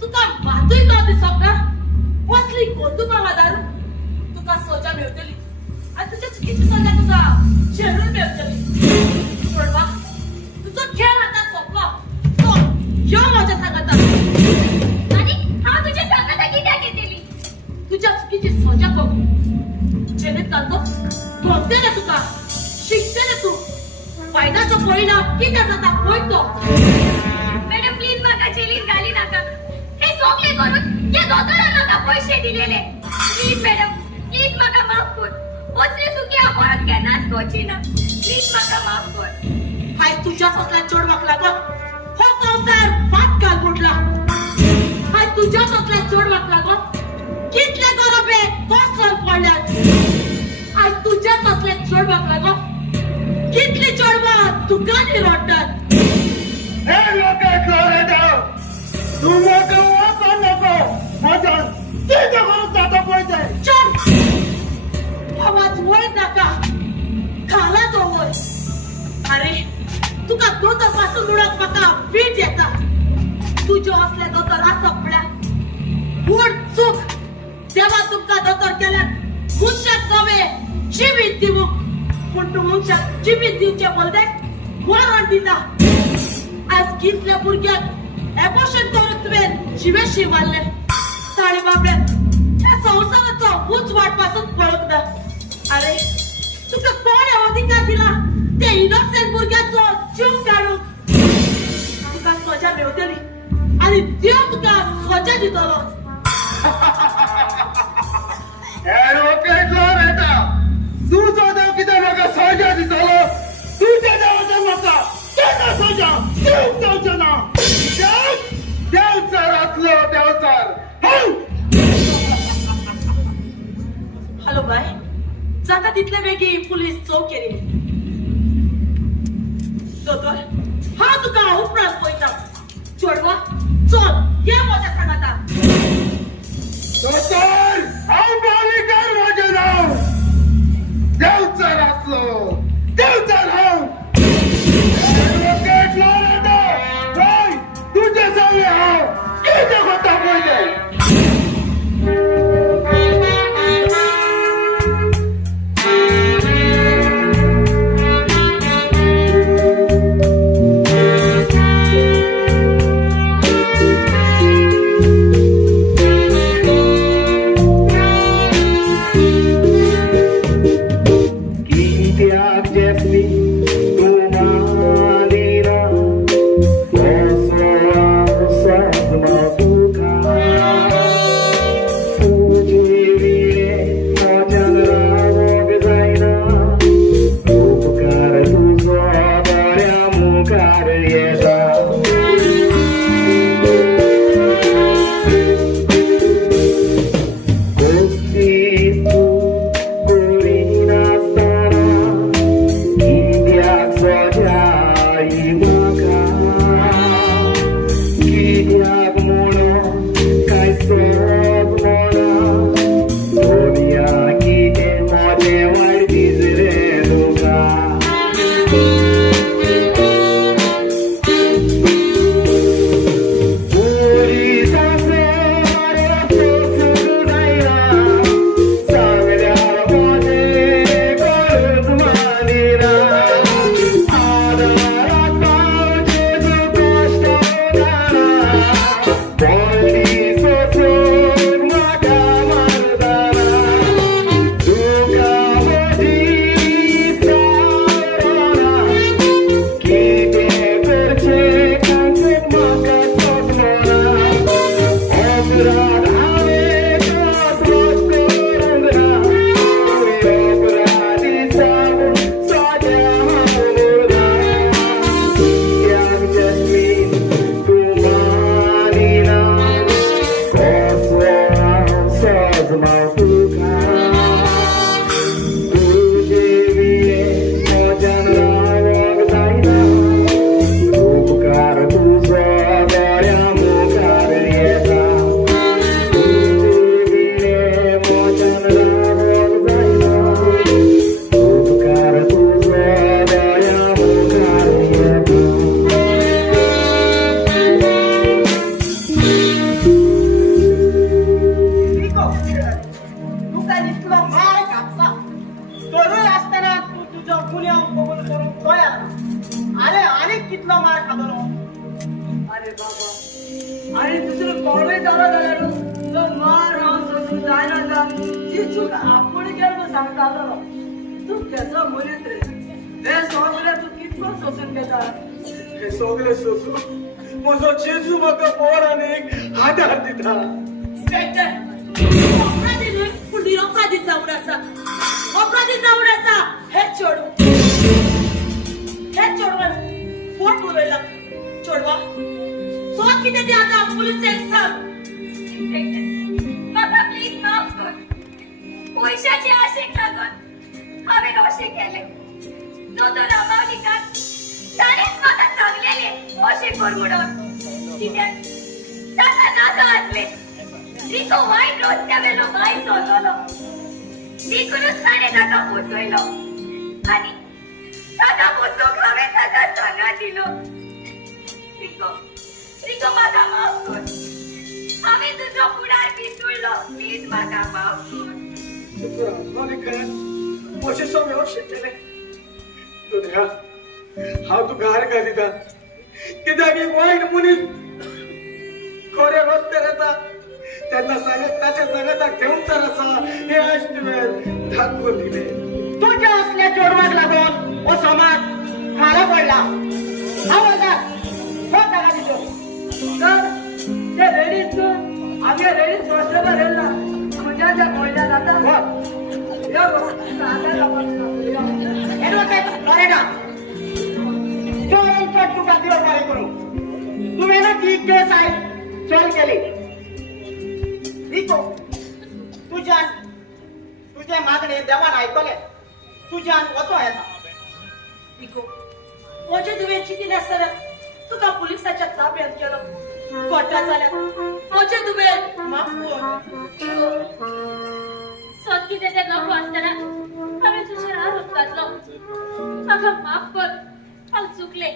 तुका मातूय न दिसोंक ना. कसली गोंदुका वादारून तुका सजा मेळटली आनी तुज्या चुकीची सजा तुका जेलून मेळटली. चोडवा, तुजो खेळ आतां सोंपलो. तो यो म्हज्या सांगाता. आनी हांव तुज्या सांगाता कित्याक येतली. तुज्या चुकीची सजा करून जेलींतल्यान तो भोगतले तुका. शिकतले तूं. फायद्याचो परिणाम कितें जाता पळय तो. मॅडम प्लीज म्हाका जेलींत घाली नाका. हे सगळे करून ह्या दोतोरान म्हाका पयशे दिलेले. प्लीज मॅडम, प्लीज म्हाका माफ कर. असले चुकी हांव परत केन्नाच करची ना. प्लीज म्हाका माफ कर. हाय तुज्याच असल्या चेडवाक लागून हो संवसार फाटकाल बुडला. हाय तुज्याच असल्या चेडवाक लागून कितले गरोबे कोसळून पडल्यात. हाय तुज्याच असल्या चेडवाक लागून कितली चेडवां दुकानी रडटात. एडवोकेट लॉरेटा तूं म्हाका वचोंक नको. म्हज्यान कितें करून जाता पळय तें. चल आवाज वयर नाका. खाला तो वयर. अरे तुका दोतोर पासून उडोवंक म्हाका वीट येता. तुज्यो असले दोतोर आसप म्हळ्यार व्हड चूक. देवा तुमकां दोतोर केल्यार मनशाक नवें जिवीत दिवूंक. पूण तूं मनशाक जिवीत दिवचे बदले मरण दिता. आज कितल्या भुरग्यांक एबॉर्शन करून तुवें जिवेशी मारले. ताळी बाबड्यान ह्या संवसाराचो उजवाड पासून पळोवंक ना. अरे तुका कोणे अधिकार दिला ते इनोसेंट भुरग्याचो जीव काडूंक. तुका सजा मेळटली आनी देव तुका सजा दितलो. एडवोकेट लॉरेटा तुजो देव कितें म्हाका सजा दितलो. तुज्या देवाचें म्हाका केन्ना सजा दिवंक जावचें ना. देवचारांतलो देवचार हांव. हॅलो बाय, जाता तितले बेगी पुलीस चौकेर येयली. दोतोर हांव तुका उपरांत पळयता. चेडवा चल ये म्हज्या सांगाता. दोतोर हांव मालिकार म्हजें नांव देवचारांतलो देवचार हांव. एडवोकेट लॉरेटा पळय तुजे सगळे हांव कितें करता पळय तें. बाबा आणि दुसरं कॉलेज झालं जाल्यार तो मार हांव सोडून जायना जा जी चूक आपूण केलो सांगता आलो तू केसो मनीस रे हे सगळे तू कितको सोसून घेता हे सगळे सोसून म्हजो जेजू म्हाका पोर आनी एक आदार दिता अपराधी न्हय पूण निरपराधी जावन आसा अपराधी जावन आसा हे चेडवान फोट उलयला चेडवा सोद कितें तें आतां पुलिसेक सांग म्हाका प्लीज माफ कर पयशाचे आशेक लागून हांवें अशें केलें दोतोर रामावलीकार ताणेंच म्हाका सांगलेलें अशें कर म्हणून कित्याक ताका नाका आसलें रिको वायट रस्त्या वेलो माय चलतलो देखूनच ताणें ताका फसयलो आनी ताका फसोवंक हांवें ताका सांगा दिलो रिको म्हाका माफ कर हांवें तुजो फुडार पिसुळ्ळो प्लीज म्हाका माफ कर मालिकान अशें सगळें अशें केलें दुनिया हांव तुका आर्गां दिता कित्याक एक वायट मनीस खऱ्या रस्त्यार येता तेन्ना सांगत ताच्या सांगताक घेवन तर आसा हे आयज तुवें दाखोवन दिलें तुझ्या असल्या चेडवाक लागून हो समाज खारा पडला हांव जागा दिसो तर ते लेडीज आमगे लेडीज हॉस्टेलवर येयला म्हणजे त्या गोंयला जाता एडवोकेट लॉरेटा चोरांचा तुका गिरफ्तारी करू तुवें ना ती केस आयज सॉल्व केली रिको तुझे मागणे देवान आयकले तुज्यान वचो येता रिको म्हजे दुवेची कितें आसतना तुका पुलिसाच्या ताब्यांत केलो कोर्टा जाल्यार म्हजे दुवेन माफ कर सोद कितें तें नको आसतना हांवें तुजेर आरोप घातलो म्हाका माफ कर हांव चुकलें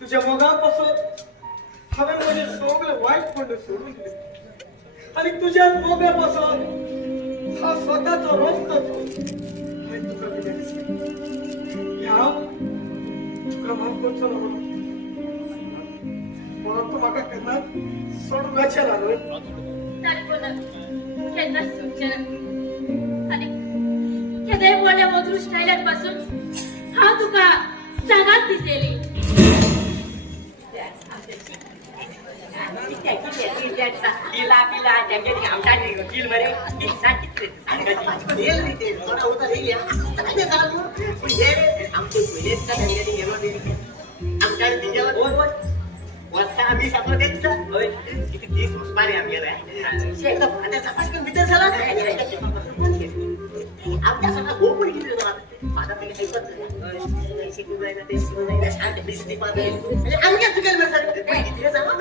तुझ्या मोगान पासून हांवें म्हजें सगळें वायटपण सोडून दिलें आनी तुज्याच मोग्या पासून हांव स्वताचो रस्तो हांवें तुका कितें दिसलें हांव तुका माफ करचो ना म्हणून तूं म्हाका केन्नाच सोडूंक गाचेना न्हय तारपणा केन्नाच सुटचें ना आनी केन्नाय व्हडल्या मधुर स्टायलार पासून हांव तुका सांगात दिसलेली पिला त्यांच्या आमच्या किल मरे वर्षा आम्ही सापड देत किती 30 वर्षाने आम्ही गेला तपास करून भीतर झाला आमच्या सगळा गोपड किती माझा पहिले ऐकत शिकून राहिला ते शिकून राहिला शांत बिस्ती पाहते आम्ही काय चुकेल सर तिथे जावा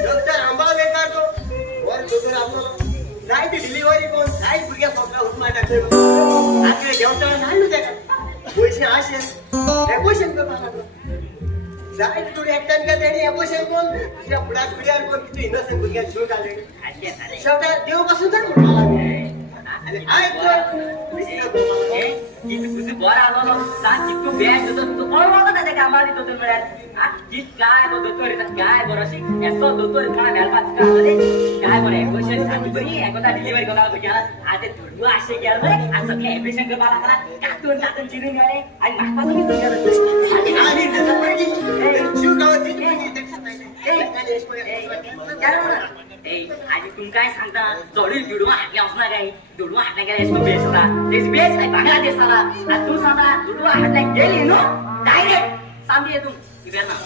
डॉक्टर अंबावलेकर तो वर शेवटाला घालू त्याला पैसे असेल एकोशन कर मला जाय थोडी ऍक्टर का देणे एकोशन कोण तुझ्या पुढात पिढ्यावर कोण किती इनोसेंट बुद्ध्या शूट आले शेवटा देव पासून तर आणि हा एक तुझी बरं आलो सांग की तू बॅग तू बघत आहे कामाला तो मिळाल की काय बघतो रे काय बरोशी असं दोतोर काय घालपाच काय बरं एकोशन सांगितलं बरी एकोदा डिलिव्हरी करायला गेला आता तू असे गेला बरं असं काय एप्लिकेशन करायला लागला काटून चिरून गेले आणि मागपासून आणि आम्ही जसं पडली शिव गावाची आधी तुम काय सांगता जवळ दुडवा हाटल्या असणार काय दुडवा हाटल्या गेला असतो बेस होता तेच बेस आहे बांगलादेशाला आणि तू सांगा दुडवा हाटल्या गेली नो डायरेक्ट सांगते तू इवेना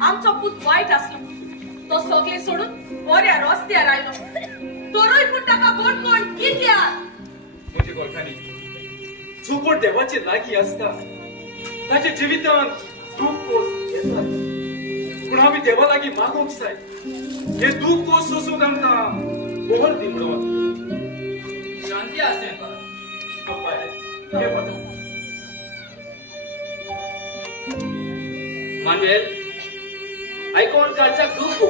आमचो पूत वाईट असलो तो सगळे सोडून बऱ्या रस्त्यार आयलो तोरोय पूत ताका कोण कित्याक म्हणजे गोरखानी जो कोण देवाचे लागी असता ताच्या जिवितान दूख कोस येतात, पूण आमी देवा लागी मागोंक जाय हे दूख कोस सोसूंक आमकां बोहर दी म्हणून शांती असेल बा. हे पळय. मांडवेल ऐकून काळजाक दुःख हो.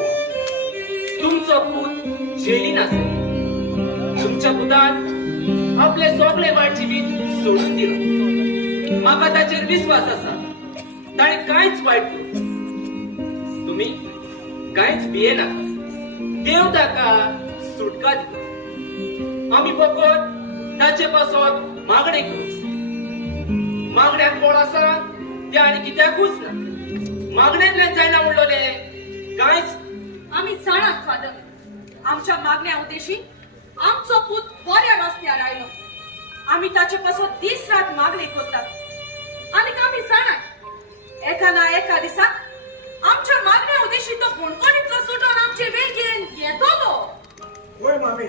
तुमचो पूत जेलीन आसा. तुमच्या पुतान आपले सगळे वाईट जिवीत सोडून दिलो. म्हाका ताचेर विश्वास आसा. ताणे कांयच वायट करूं. तुम्ही कांयच भियेनाका. देव ताका सुटका दिता. आमी फकत ताचे पासत मागणे करूंक. मागण्याक कोण आसा ते आनी कित्याकूच ना. मागण्यांतल्यान जायना म्हणलोले कांयच. आम्ही जाणात फादर, आमच्या मागण्या उद्देशी आमचो पूत बऱ्या रस्त्यार आयलो. आम्ही ताचे पासून दीस रात मागणी करतात. आणि आम्ही जाणात एका ना एका दिसाक आमच्या मागण्या उद्देशी तो कोणकोणीतलो सुटून आमचे वेगेन येतलो. होय मामी.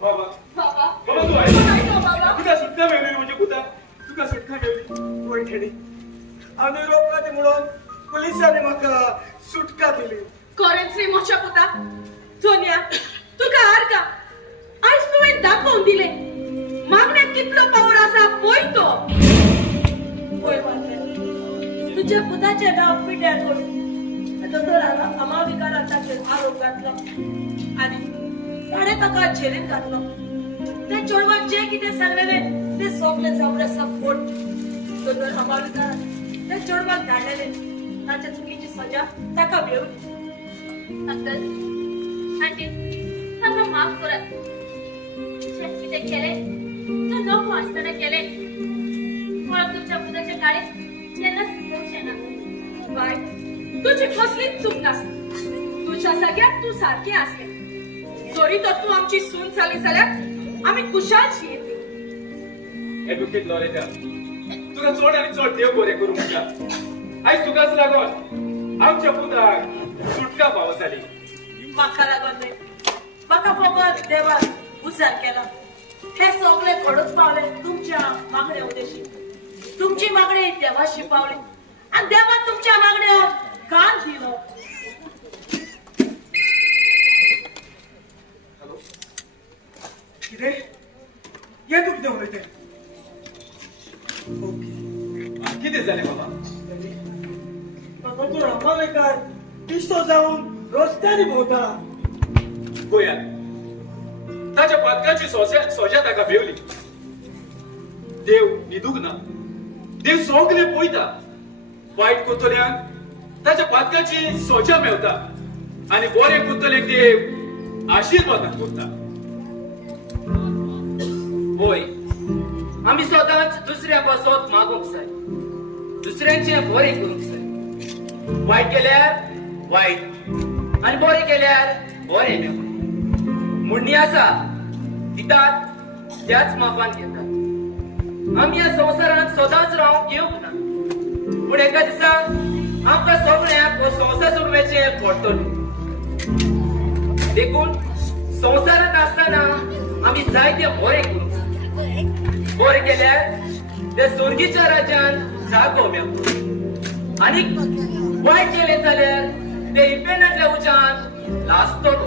बाबा बाबा बाबा तू ऐक. ऐकलो बाबा. तुका सुटका मेळ्ळी म्हणजे पुता. तुका सुटका मेळ्ळी. होय खेडी. आम्ही रोखला म्हणून पोलिसांनी म्हाका सुटका दिली. खरेंच रे मोच्या पुता. सोनिया तुका हार का आयज तुवें दाखोवन दिले. मागण्याक कितलो पावर आसा पळय तो. होय मान्य. तुझ्या पुताचे नाव पिड्यार करून दोतोराला अमाविकारान ताचेर आरोप घातलो आणि ताणें ताका जेलींत घातलो. त्या चेडवाक जे कितें सांगलेले ते सगळे जावरेसा फोट दोतोर अमाविकारान त्या चेडवाक धाडलेले. ताच्या चुकीची सजा ताका मेळली. अंकल आंटी म्हाका माफ करात. जे कितें केलें तें नको आसतना केलें. म्हणून तुमच्या पुताचे काळे केन्नाच पोवचें ना. बाय तुझी कसलीच चूक नासली. तुझ्या जाग्यार तू सारखें आसलें. जरी तर तू आमची सून जाली जाल्यार आमी खुशालशी येतली. एडवोकेट लॉरेटा, तुका चड आनी चड देव बरें करूं म्हणटा. आयज तुकाच लागून आमच्या पुताक सुटका फावो जाली. म्हाका लागून न्हय, म्हाका फकत देवान उजार केला. हे सगळे घडूच पावले तुमच्या मागण्या उद्देशी. तुमची मागणी देवाशी पावली आणि देवान तुमच्या मागण्या कान दिलो. कितें ये तू कितें उलयता. कितें जालें बाबा. तो अमाविकार दिसतो जाऊन रस्त्यानी भोवता. गोंयांत ताच्या पातकाची सोजा ताका मेवली. देव न्हिदूंक ना. देव सगळे पळयता. वायट कोतोल्यांक ताच्या पातकाची सोजा मेवता आनी बरे कोतोल्यांक देव आशीर्वाद करता. होय, आमी सदांच दुसऱ्या पासत मागोंक जाय. दुसऱ्यांचे बरें करूंक जाय. वायट केल्यार वायट आनी बरें केल्यार बरें मेळटा. म्हणणी आसा दितात त्याच मापान घेतात. आमी ह्या संवसारांत सदांच रावंक येवंक ना. पूण एका दिसा आमकां सगळ्यांक हो संवसार सोडपाचें पडटलें. देखून संवसारांत आसतना आमी जायते बरें करूंक जाय. बरें केल्यार ते स्वर्गीच्या राज्यांत जागो मेळटलो. आनी वायट केलें जाल्यार ते इपेनांतल्या उज्यान लासतलो.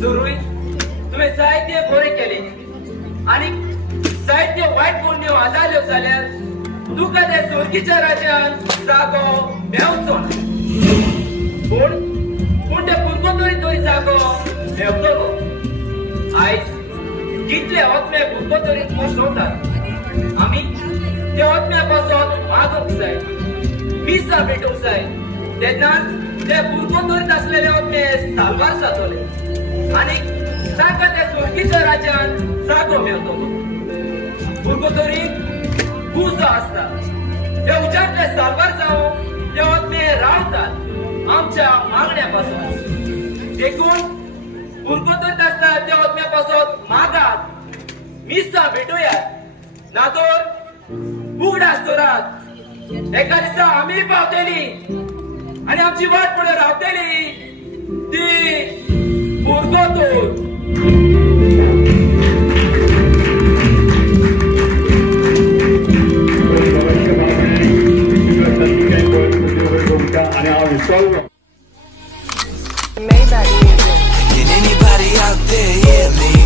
जरूय तुवें जायते बरें केलें आनी जायत्यो वायट पुण्यो आदाल्यो जाल्यार तुका त्या स्वर्गीच्या राज्यांत जागो मेळचो ना. पूण ते पुर्गोतोरींत तरी जागो मेळटलो. आयज कितले आत्मे पुर्गोतोरींत मोसवतात. आमी त्या आत्म्या पासत मागोंक जाय. मिसा भेटूंक जाय. तेन्नाच ते पुर्गोतोरींत आसलेले आत्मे साल्वार जातले आनी ताका त्या स्वर्गीच्या राज्यांत जागो मेळटलो. पुर्गोतोरींत पुजा आसता. त्या उज्यांतले साल्वार जावं ते आत्मे रावतात आमच्या मागण्या पासत. देखून पुर्गोतोरींत आसता त्या आत्म्या पासत मागात. मिसा भेटुयात. नातर उगडास दवरात. एका दिसा आमी पावतली आनी आमची वाट पळोवन रावतली ती पुर्गोतोर. आणि हांव विसरलो. Can anybody out there hear me?